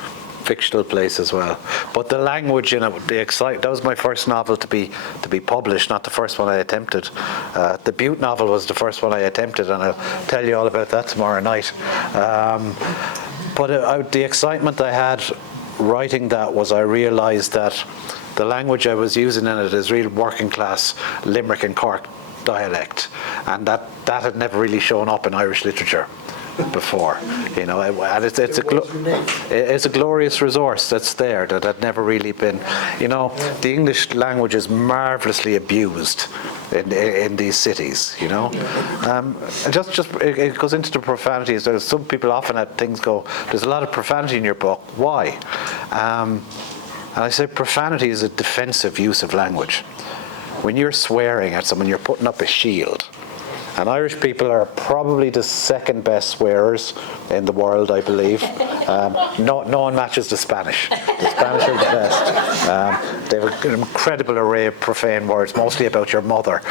fictional place as well. But the language in it, that was my first novel to be published, not the first one I attempted. The Butte novel was the first one I attempted, and I'll tell you all about that tomorrow night. But the excitement I had writing that was I realised that the language I was using in it is real working class Limerick and Cork dialect, and that had never really shown up in Irish literature before, you know, and it's a glorious resource that's there that had never really been, you know, the English language is marvellously abused in these cities, you know. It goes into the profanities. There's some people often at things go, there's a lot of profanity in your book. Why? And I say profanity is a defensive use of language. When you're swearing at someone, you're putting up a shield. And Irish people are probably the second best swearers in the world, I believe. No one matches the Spanish. The Spanish are the best. They have an incredible array of profane words, mostly about your mother.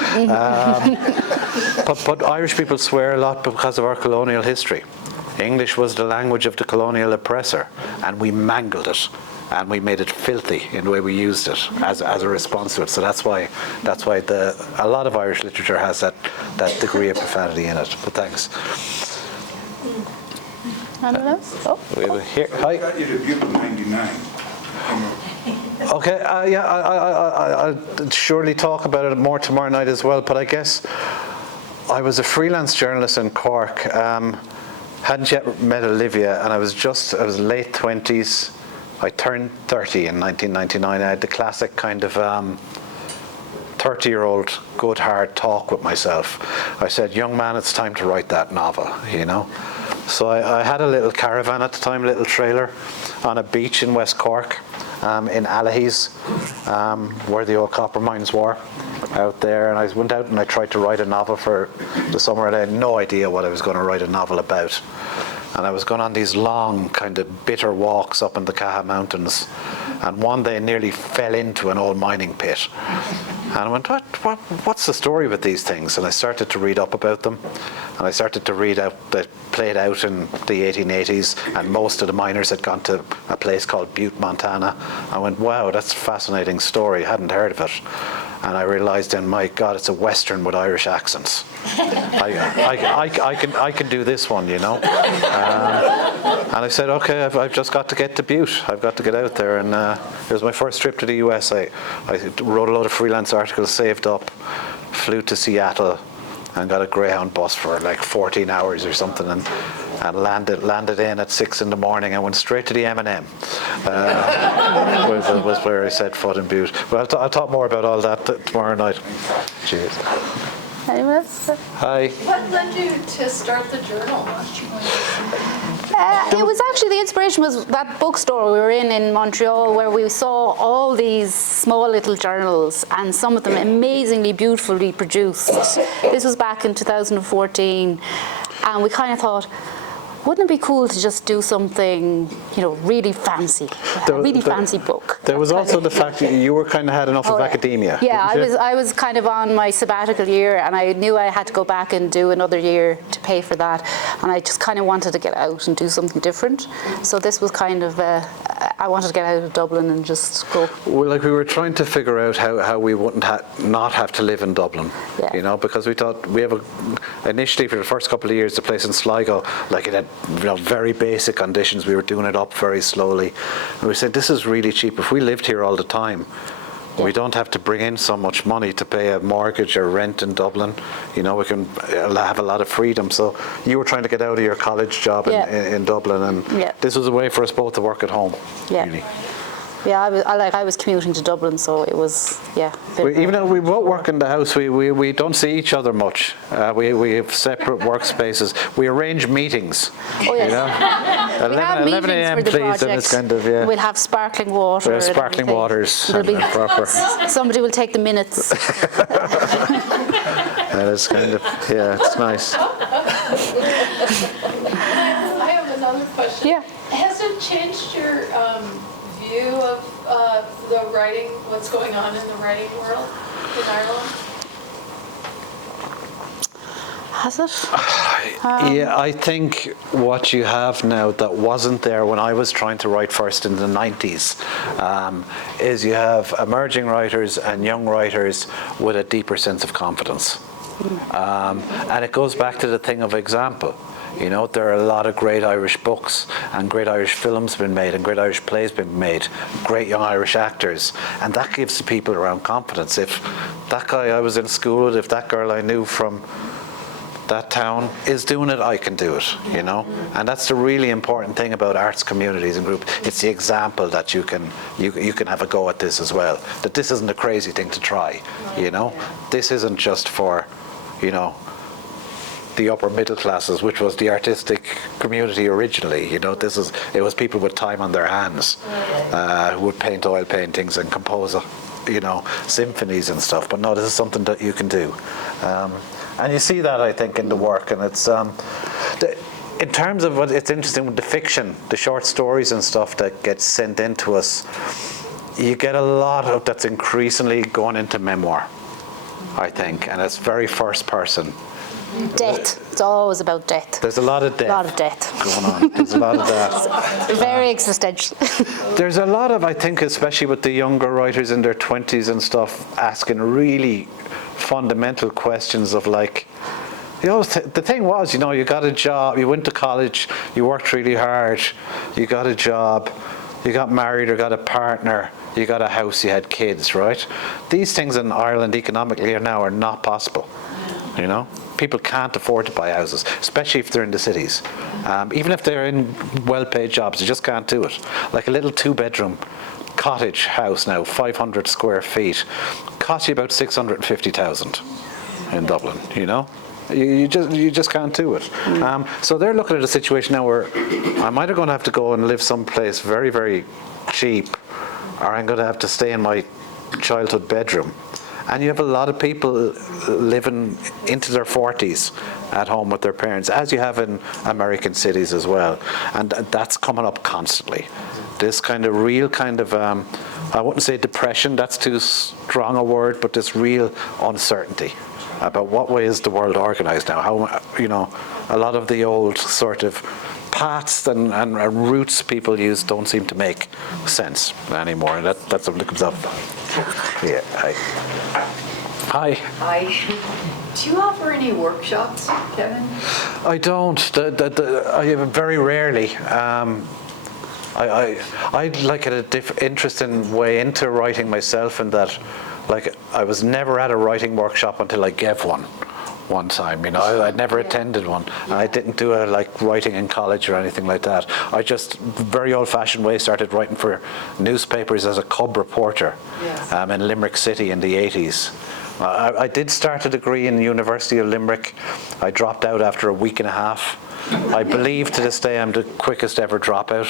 But Irish people swear a lot because of our colonial history. English was the language of the colonial oppressor, and we mangled it. And we made it filthy in the way we used it as a response to it. So that's why a lot of Irish literature has that degree of profanity in it. But thanks. Anyone else? Oh. We have here. Hi. I got you to Butte in '99. Okay. I'll surely talk about it more tomorrow night as well. But I guess I was a freelance journalist in Cork. Hadn't yet met Olivia, and I was late 20s. I turned 30 in 1999. I had the classic kind of 30-year-old good hard talk with myself. I said, young man, it's time to write that novel, you know. So I had a little caravan at the time, a little trailer on a beach in West Cork, in Allihies, where the old copper mines were out there. And I went out and I tried to write a novel for the summer, and I had no idea what I was going to write a novel about. And I was going on these long, kind of bitter walks up in the Caha Mountains. And one day I nearly fell into an old mining pit. And I went, what's the story with these things? And I started to read up about them. And I started to read out that played out in the 1880s. And most of the miners had gone to a place called Butte, Montana. I went, wow, that's a fascinating story. I hadn't heard of it. And I realised then, my God, it's a Western with Irish accents. I can do this one, you know. And I said, okay, I've just got to get to Butte. I've got to get out there. And it was my first trip to the US. I wrote a lot of freelance articles, saved up, flew to Seattle, and got a Greyhound bus for like 14 hours or something, and landed in at 6 in the morning and went straight to the M&M. Was where I set foot in Butte. But I'll talk more about all that tomorrow night. Cheers. Anyone else? Hi. What led you to start the journal? It was actually, the inspiration was that bookstore we were in Montreal, where we saw all these small little journals, and some of them amazingly beautifully produced. This was back in 2014, and we kind of thought, wouldn't it be cool to just do something, you know, really fancy, fancy book? There was also the fact that you were kind of had enough of academia. Yeah, I was kind of on my sabbatical year, and I knew I had to go back and do another year to pay for that, and I just kind of wanted to get out and do something different. So this was kind of, I wanted to get out of Dublin and just go. Well, like we were trying to figure out how we wouldn't not have to live in Dublin, you know, because we thought initially for the first couple of years, the place in Sligo, like it had very basic conditions. We were doing it up very slowly. And we said, this is really cheap. If we lived here all the time, we don't have to bring in so much money to pay a mortgage or rent in Dublin. We can have a lot of freedom. So you were trying to get out of your college job in Dublin, and this was a way for us both to work at home. Yeah. Really. Yeah, I was commuting to Dublin, so it was, Even though we both work in the house, we don't see each other much. We have separate workspaces. We arrange meetings. Oh, yes. 11 a.m. please, and it's kind of, We'll have sparkling water. We have sparkling waters. Proper. Somebody will take the minutes. That is kind of, it's nice. I have another question. Yeah. Has it changed your view of the writing, what's going on in the writing world in Ireland? Has it? Yeah, I think what you have now that wasn't there when I was trying to write first in the 90s is you have emerging writers and young writers with a deeper sense of confidence. And it goes back to the thing of example. There are a lot of great Irish books and great Irish films been made and great Irish plays been made, great young Irish actors, and that gives the people around confidence. If that guy I was in school with, if that girl I knew from that town is doing it, I can do it, And that's the really important thing about arts communities and groups. It's the example that you can have a go at this as well. That this isn't a crazy thing to try, This isn't just for, the upper middle classes, which was the artistic community originally. It was people with time on their hands who would paint oil paintings and compose, symphonies and stuff. But no, this is something that you can do. And you see that, I think, in the work. And it's in terms of what it's interesting with the fiction, the short stories and stuff that gets sent into us, you get a lot of that's increasingly going into memoir, I think, and it's very first person. Death. It's always about death. There's a lot of death. A lot of death. Going on. There's a lot of that. Very existential. There's a lot of, I think, especially with the younger writers in their 20s and stuff, asking really fundamental questions of like, the thing was, you got a job, you went to college, you worked really hard, you got a job, you got married or got a partner, you got a house, you had kids, right? These things in Ireland economically are not possible, People can't afford to buy houses, especially if they're in the cities. Even if they're in well-paid jobs, you just can't do it. Like a little 2-bedroom cottage house now, 500 square feet, costs you about 650,000 in Dublin, You just can't do it. So they're looking at a situation now where I'm either going to have to go and live someplace very, very cheap, or I'm going to have to stay in my childhood bedroom. And you have a lot of people living into their 40s at home with their parents, as you have in American cities as well. And that's coming up constantly. This kind of real kind of, I wouldn't say depression, that's too strong a word, but this real uncertainty about what way is the world organized now. How, a lot of the old sort of paths and routes people use don't seem to make sense anymore. And that's what comes up. Yeah. Hi. Hi. Do you offer any workshops, Kevin? I don't. I very rarely. I'd like a interesting way into writing myself, in that, like, I was never at a writing workshop until I gave one time. I'd never attended one. I didn't do writing in college or anything like that. I just, very old-fashioned way, started writing for newspapers as a cub reporter in Limerick City in the 80s. I did start a degree in the University of Limerick. I dropped out after a week and a half. I believe to this day I'm the quickest ever dropout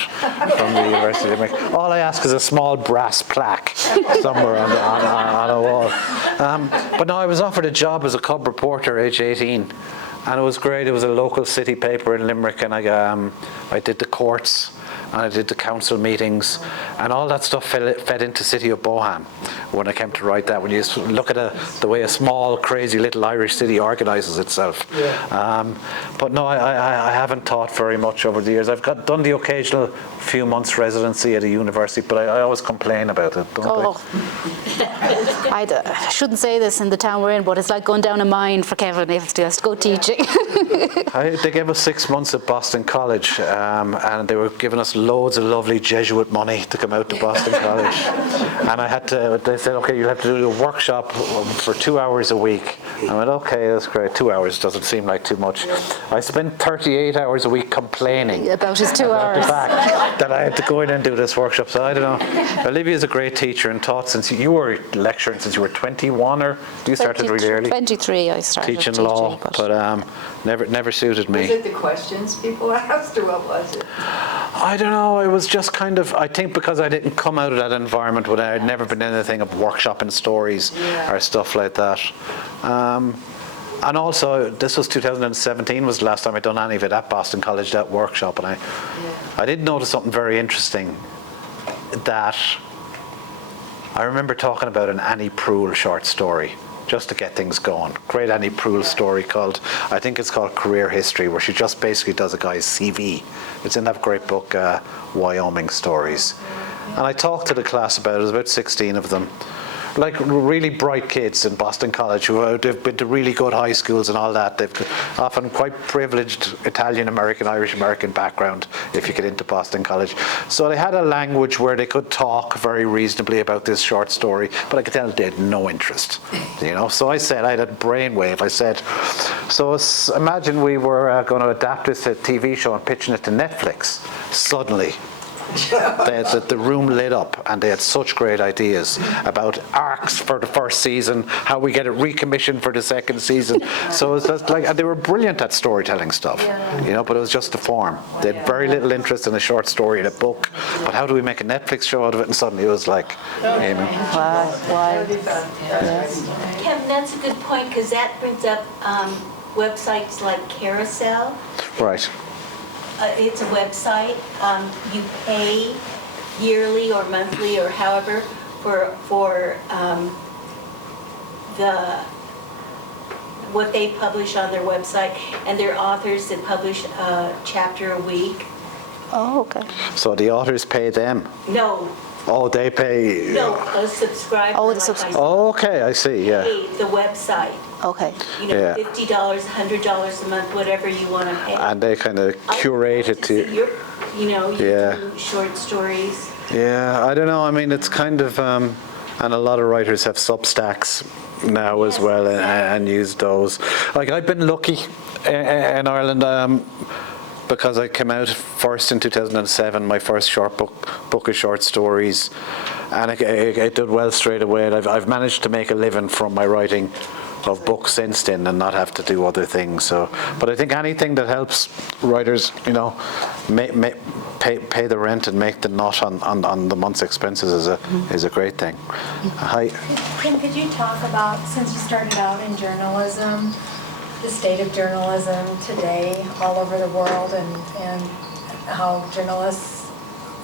from the University of Limerick. All I ask is a small brass plaque somewhere on a wall. But no, I was offered a job as a cub reporter age 18, and it was great. It was a local city paper in Limerick, and I did the courts. and I did the council meetings, and all that stuff fed into City of Bohan when I came to write that. When you look at the way a small, crazy little Irish city organises itself. But no, I haven't taught very much over the years. I've done the occasional few months residency at a university, but I always complain about it, don't I shouldn't say this in the town we're in, but it's like going down a mine for Kevin if he has to go teaching. They gave us 6 months at Boston College, and they were giving us loads of lovely Jesuit money to come out to Boston College. And they said, okay, you have to do a workshop for 2 hours a week. I went, okay, that's great. 2 hours doesn't seem like too much. I spent 38 hours a week complaining About his 2 about hours. the fact that I had to go in and do this workshop. So I don't know. Olivia's a great teacher and taught since you were lecturing since you were 21, or you started really early? 23 I started Teaching law, but never suited me. Was it the questions people asked, or what was it? I don't know, it was just kind of, I think because I didn't come out of that environment when I had never been anything of workshopping stories or stuff like that. And also, this was 2017 was the last time I'd done any of it at Boston College, that workshop, and I did notice something very interesting, that I remember talking about an Annie Proulx short story, just to get things going. Great Annie Proulx story I think it's called Career History, where she just basically does a guy's CV. It's in that great book, Wyoming Stories. And I talked to the class about it, there's about 16 of them. Like really bright kids in Boston College they've been to really good high schools and all that. They've often quite privileged Italian American, Irish American background if you get into Boston College. So they had a language where they could talk very reasonably about this short story, but I could tell they had no interest. So I said, I had a brainwave. I said, so imagine we were going to adapt this to a TV show and pitching it to Netflix. Suddenly, the room lit up, and they had such great ideas about arcs for the first season, how we get it recommissioned for the second season. So it was just and they were brilliant at storytelling stuff, but it was just the form. They had very little interest in a short story in a book, but how do we make a Netflix show out of it? And suddenly it was like, Kevin, that's a good point, because that brings up websites like Carousel. right. It's a website. You pay yearly or monthly or however for what they publish on their website, and their authors that publish a chapter a week. Oh, okay. So the authors pay them? No. Oh, they pay? No, a subscriber. Oh, the subscriber. Oh, okay, I see, yeah. Pay the website. Okay. Yeah. $50, $100 a month, whatever you want to pay. And they kind of curate it to... You do short stories. Yeah, I don't know. I mean, it's kind of, and a lot of writers have Substacks now as well, and use those. Like, I've been lucky in Ireland because I came out first in 2007, my first short book of short stories, and it did well straight away. And I've managed to make a living from my writing of books since then and not have to do other things. So, but I think anything that helps writers, pay the rent and make the nut on the month's expenses is a great thing. Hi. Kim, could you talk about, since you started out in journalism, the state of journalism today all over the world, and how journalists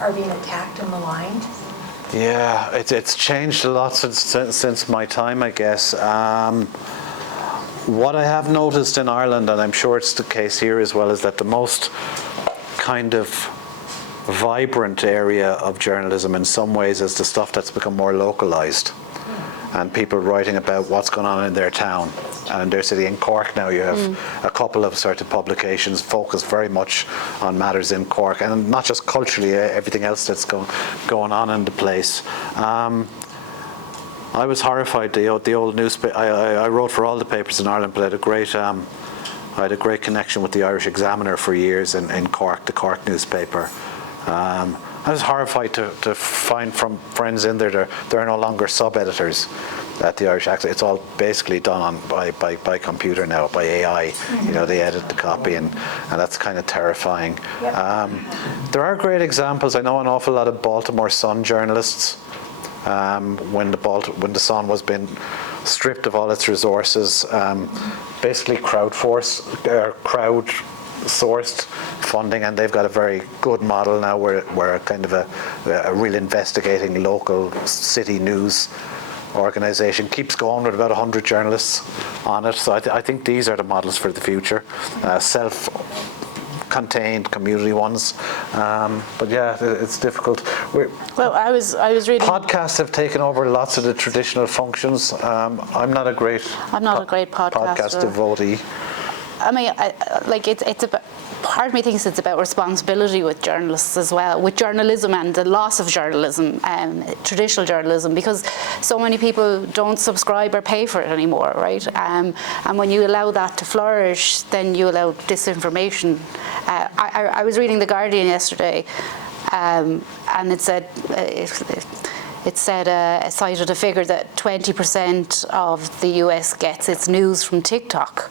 are being attacked and maligned? Yeah, it's changed a lot since my time, I guess. What I have noticed in Ireland, and I'm sure it's the case here as well, is that the most kind of vibrant area of journalism in some ways is the stuff that's become more localized, and people writing about what's going on in their town and in their city. In Cork now you have a couple of sort of publications focused very much on matters in Cork, and not just culturally, everything else that's going on in the place. I was horrified. The old newspaper. I wrote for all the papers in Ireland, but I had a great connection with the Irish Examiner for years in Cork, the Cork newspaper. I was horrified to find from friends in there they're no longer sub-editors at the Irish Accent. It's all basically done by computer now, by AI. They edit the copy, and that's kind of terrifying. There are great examples. I know an awful lot of Baltimore Sun journalists. When the Sun was being stripped of all its resources, basically crowd sourced funding, and they've got a very good model now where kind of a real investigating local city news organisation keeps going with about 100 journalists on it. So I think these are the models for the future, self-contained community ones. But yeah, it's difficult. Well, I was reading. Podcasts have taken over lots of the traditional functions. I'm not a great podcast devotee. I mean, it's about. Part of me thinks it's about responsibility with journalists as well, with journalism and the loss of journalism, traditional journalism, because so many people don't subscribe or pay for it anymore, right? And when you allow that to flourish, then you allow disinformation. I was reading The Guardian yesterday, and it said. It cited a figure that 20% of the US gets its news from TikTok,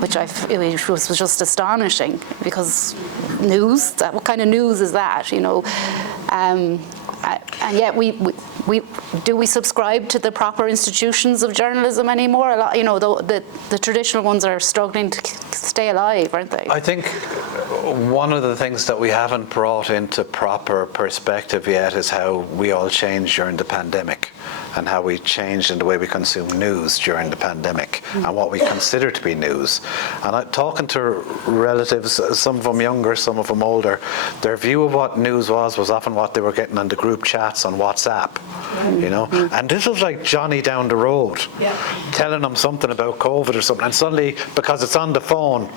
which was just astonishing, because news, what kind of news is that, you know? And yet we subscribe to the proper institutions of journalism anymore? A lot, you know, the traditional ones are struggling to stay alive, aren't they? I think one of the things that we haven't brought into proper perspective yet is how we all changed during the pandemic, and how we changed in the way we consume news during the pandemic, and what we consider to be news. And talking to relatives, some of them younger, some of them older, their view of what news was often what they were getting on the group chats on WhatsApp, you know. And this was like Johnny down the road, telling them something about COVID or something, and suddenly, because it's on the phone,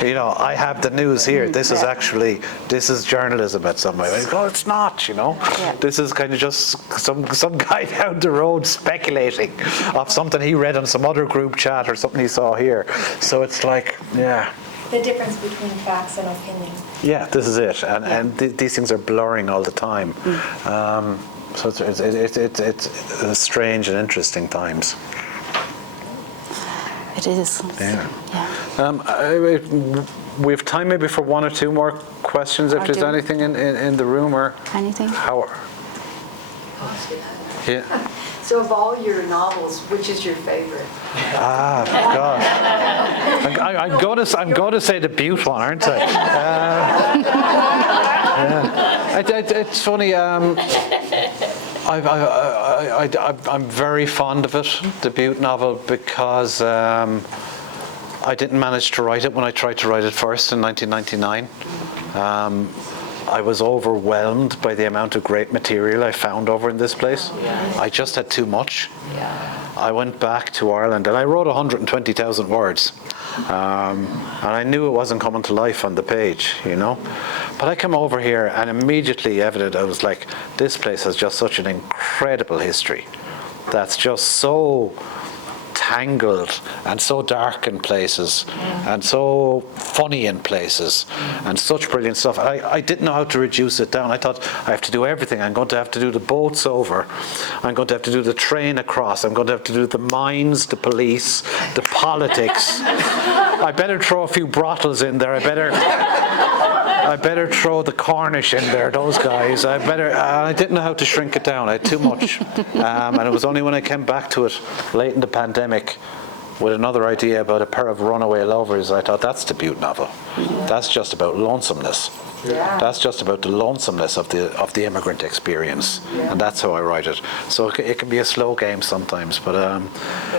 you know, I have the news here. This is journalism at some way. Oh, it's not, you know. Yeah. This is kind of just some guy down the road speculating of something he read on some other group chat or something he saw here. So it's like, yeah. The difference between facts and opinion. Yeah, this is it. And these things are blurring all the time. So it's strange and interesting times. It is. Yeah. We have time maybe for one or two more questions, if there's anything in the room or anything. Yeah. So of all your novels, which is your favorite? God. I'm going to say the Butte one, aren't I? It's funny. I'm very fond of it, the Butte novel, because I didn't manage to write it when I tried to write it first in 1999. I was overwhelmed by the amount of great material I found over in this place. I just had too much. I went back to Ireland and I wrote 120,000 words. And I knew it wasn't coming to life on the page, you know. But I came over here and immediately evident, I was like, this place has just such an incredible history that's just so tangled and so dark in places and so funny in places and such brilliant stuff. I didn't know how to reduce it down. I thought, I have to do everything. I'm going to have to do the boats over. I'm going to have to do the train across. I'm going to have to do the mines, the police, the politics. I better throw a few brothels in there. I better throw the Cornish in there, those guys. I didn't know how to shrink it down. I had too much. And it was only when I came back to it late in the pandemic with another idea about a pair of runaway lovers, I thought, that's the Butte novel. That's just about lonesomeness. That's just about the lonesomeness of the immigrant experience. And that's how I write it. So it can be a slow game sometimes, but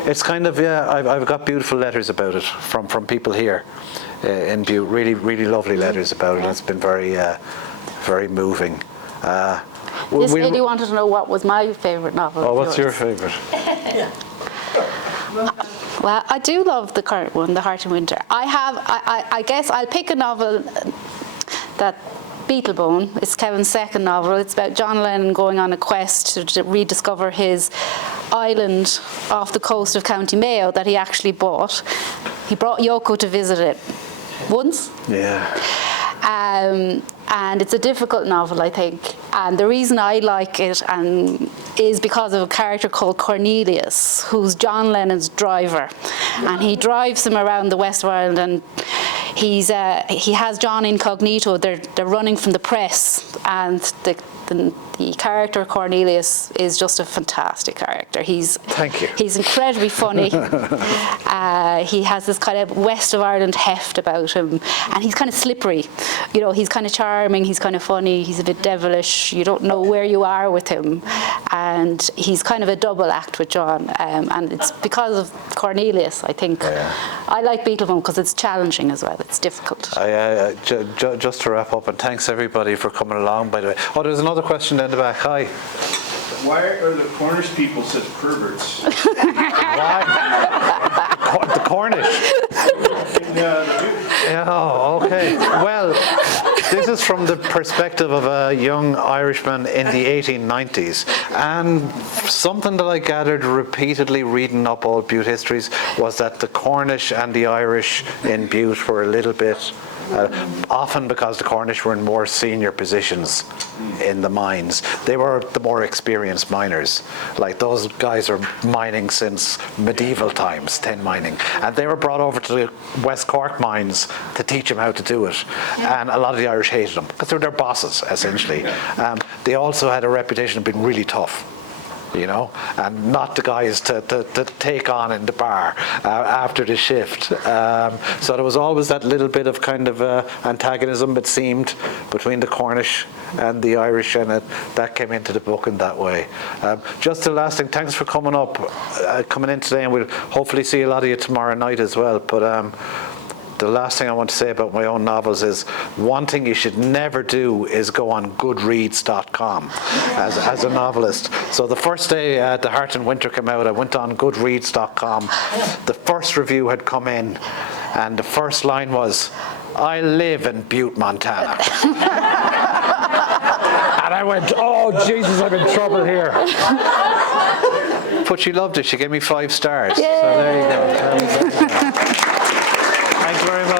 it's kind of, I've got beautiful letters about it from people here in Butte, really, really lovely letters about it. It's been very, very moving. This lady wanted to know what was my favourite novel. Oh, what's your favourite? Well, I do love the current one, The Heart in Winter. I guess I'll pick a novel that Beetlebone. It's Kevin's second novel. It's about John Lennon going on a quest to rediscover his island off the coast of County Mayo that he actually bought. He brought Yoko to visit it once. Yeah. And it's a difficult novel, I think. And the reason I like it is because of a character called Cornelius, who's John Lennon's driver. And he drives him around the West of Ireland, and he has John incognito. They're running from the press, and the character Cornelius is just a fantastic character. Thank you. He's incredibly funny. He has this kind of West of Ireland heft about him, and he's kind of slippery. You know, he's kind of charming, he's kind of funny, he's a bit devilish. You don't know where you are with him, and he's kind of a double act with John. And it's because of Cornelius, I think. Yeah. I like Beetlebum because it's challenging as well. It's difficult. Just to wrap up, and thanks everybody for coming along, by the way. Oh, there's another question down the back. Hi. Why are the Cornish people such perverts? Why? The Cornish? Oh, okay. Well, this is from the perspective of a young Irishman in the 1890s. And something that I gathered repeatedly reading up all Butte histories was that the Cornish and the Irish in Butte were a little bit, often because the Cornish were in more senior positions in the mines. They were the more experienced miners. Like, those guys are mining since medieval times, tin mining. And they were brought over to the West Cork mines to teach them how to do it. And a lot of the Irish hated them because they were their bosses, essentially. They also had a reputation of being really tough, you know, and not the guys to take on in the bar after the shift. So there was always that little bit of kind of antagonism, it seemed, between the Cornish and the Irish, and that came into the book in that way. Just the last thing, thanks for coming up, coming in today, and we'll hopefully see a lot of you tomorrow night as well. But the last thing I want to say about my own novels is one thing you should never do is go on goodreads.com as a novelist. So the first day The Heart in Winter came out, I went on goodreads.com. The first review had come in, and the first line was, "I live in Butte, Montana." And I went, oh Jesus, I'm in trouble here. But she loved it. She gave me 5 stars. Yay. So there you go. Thanks very much.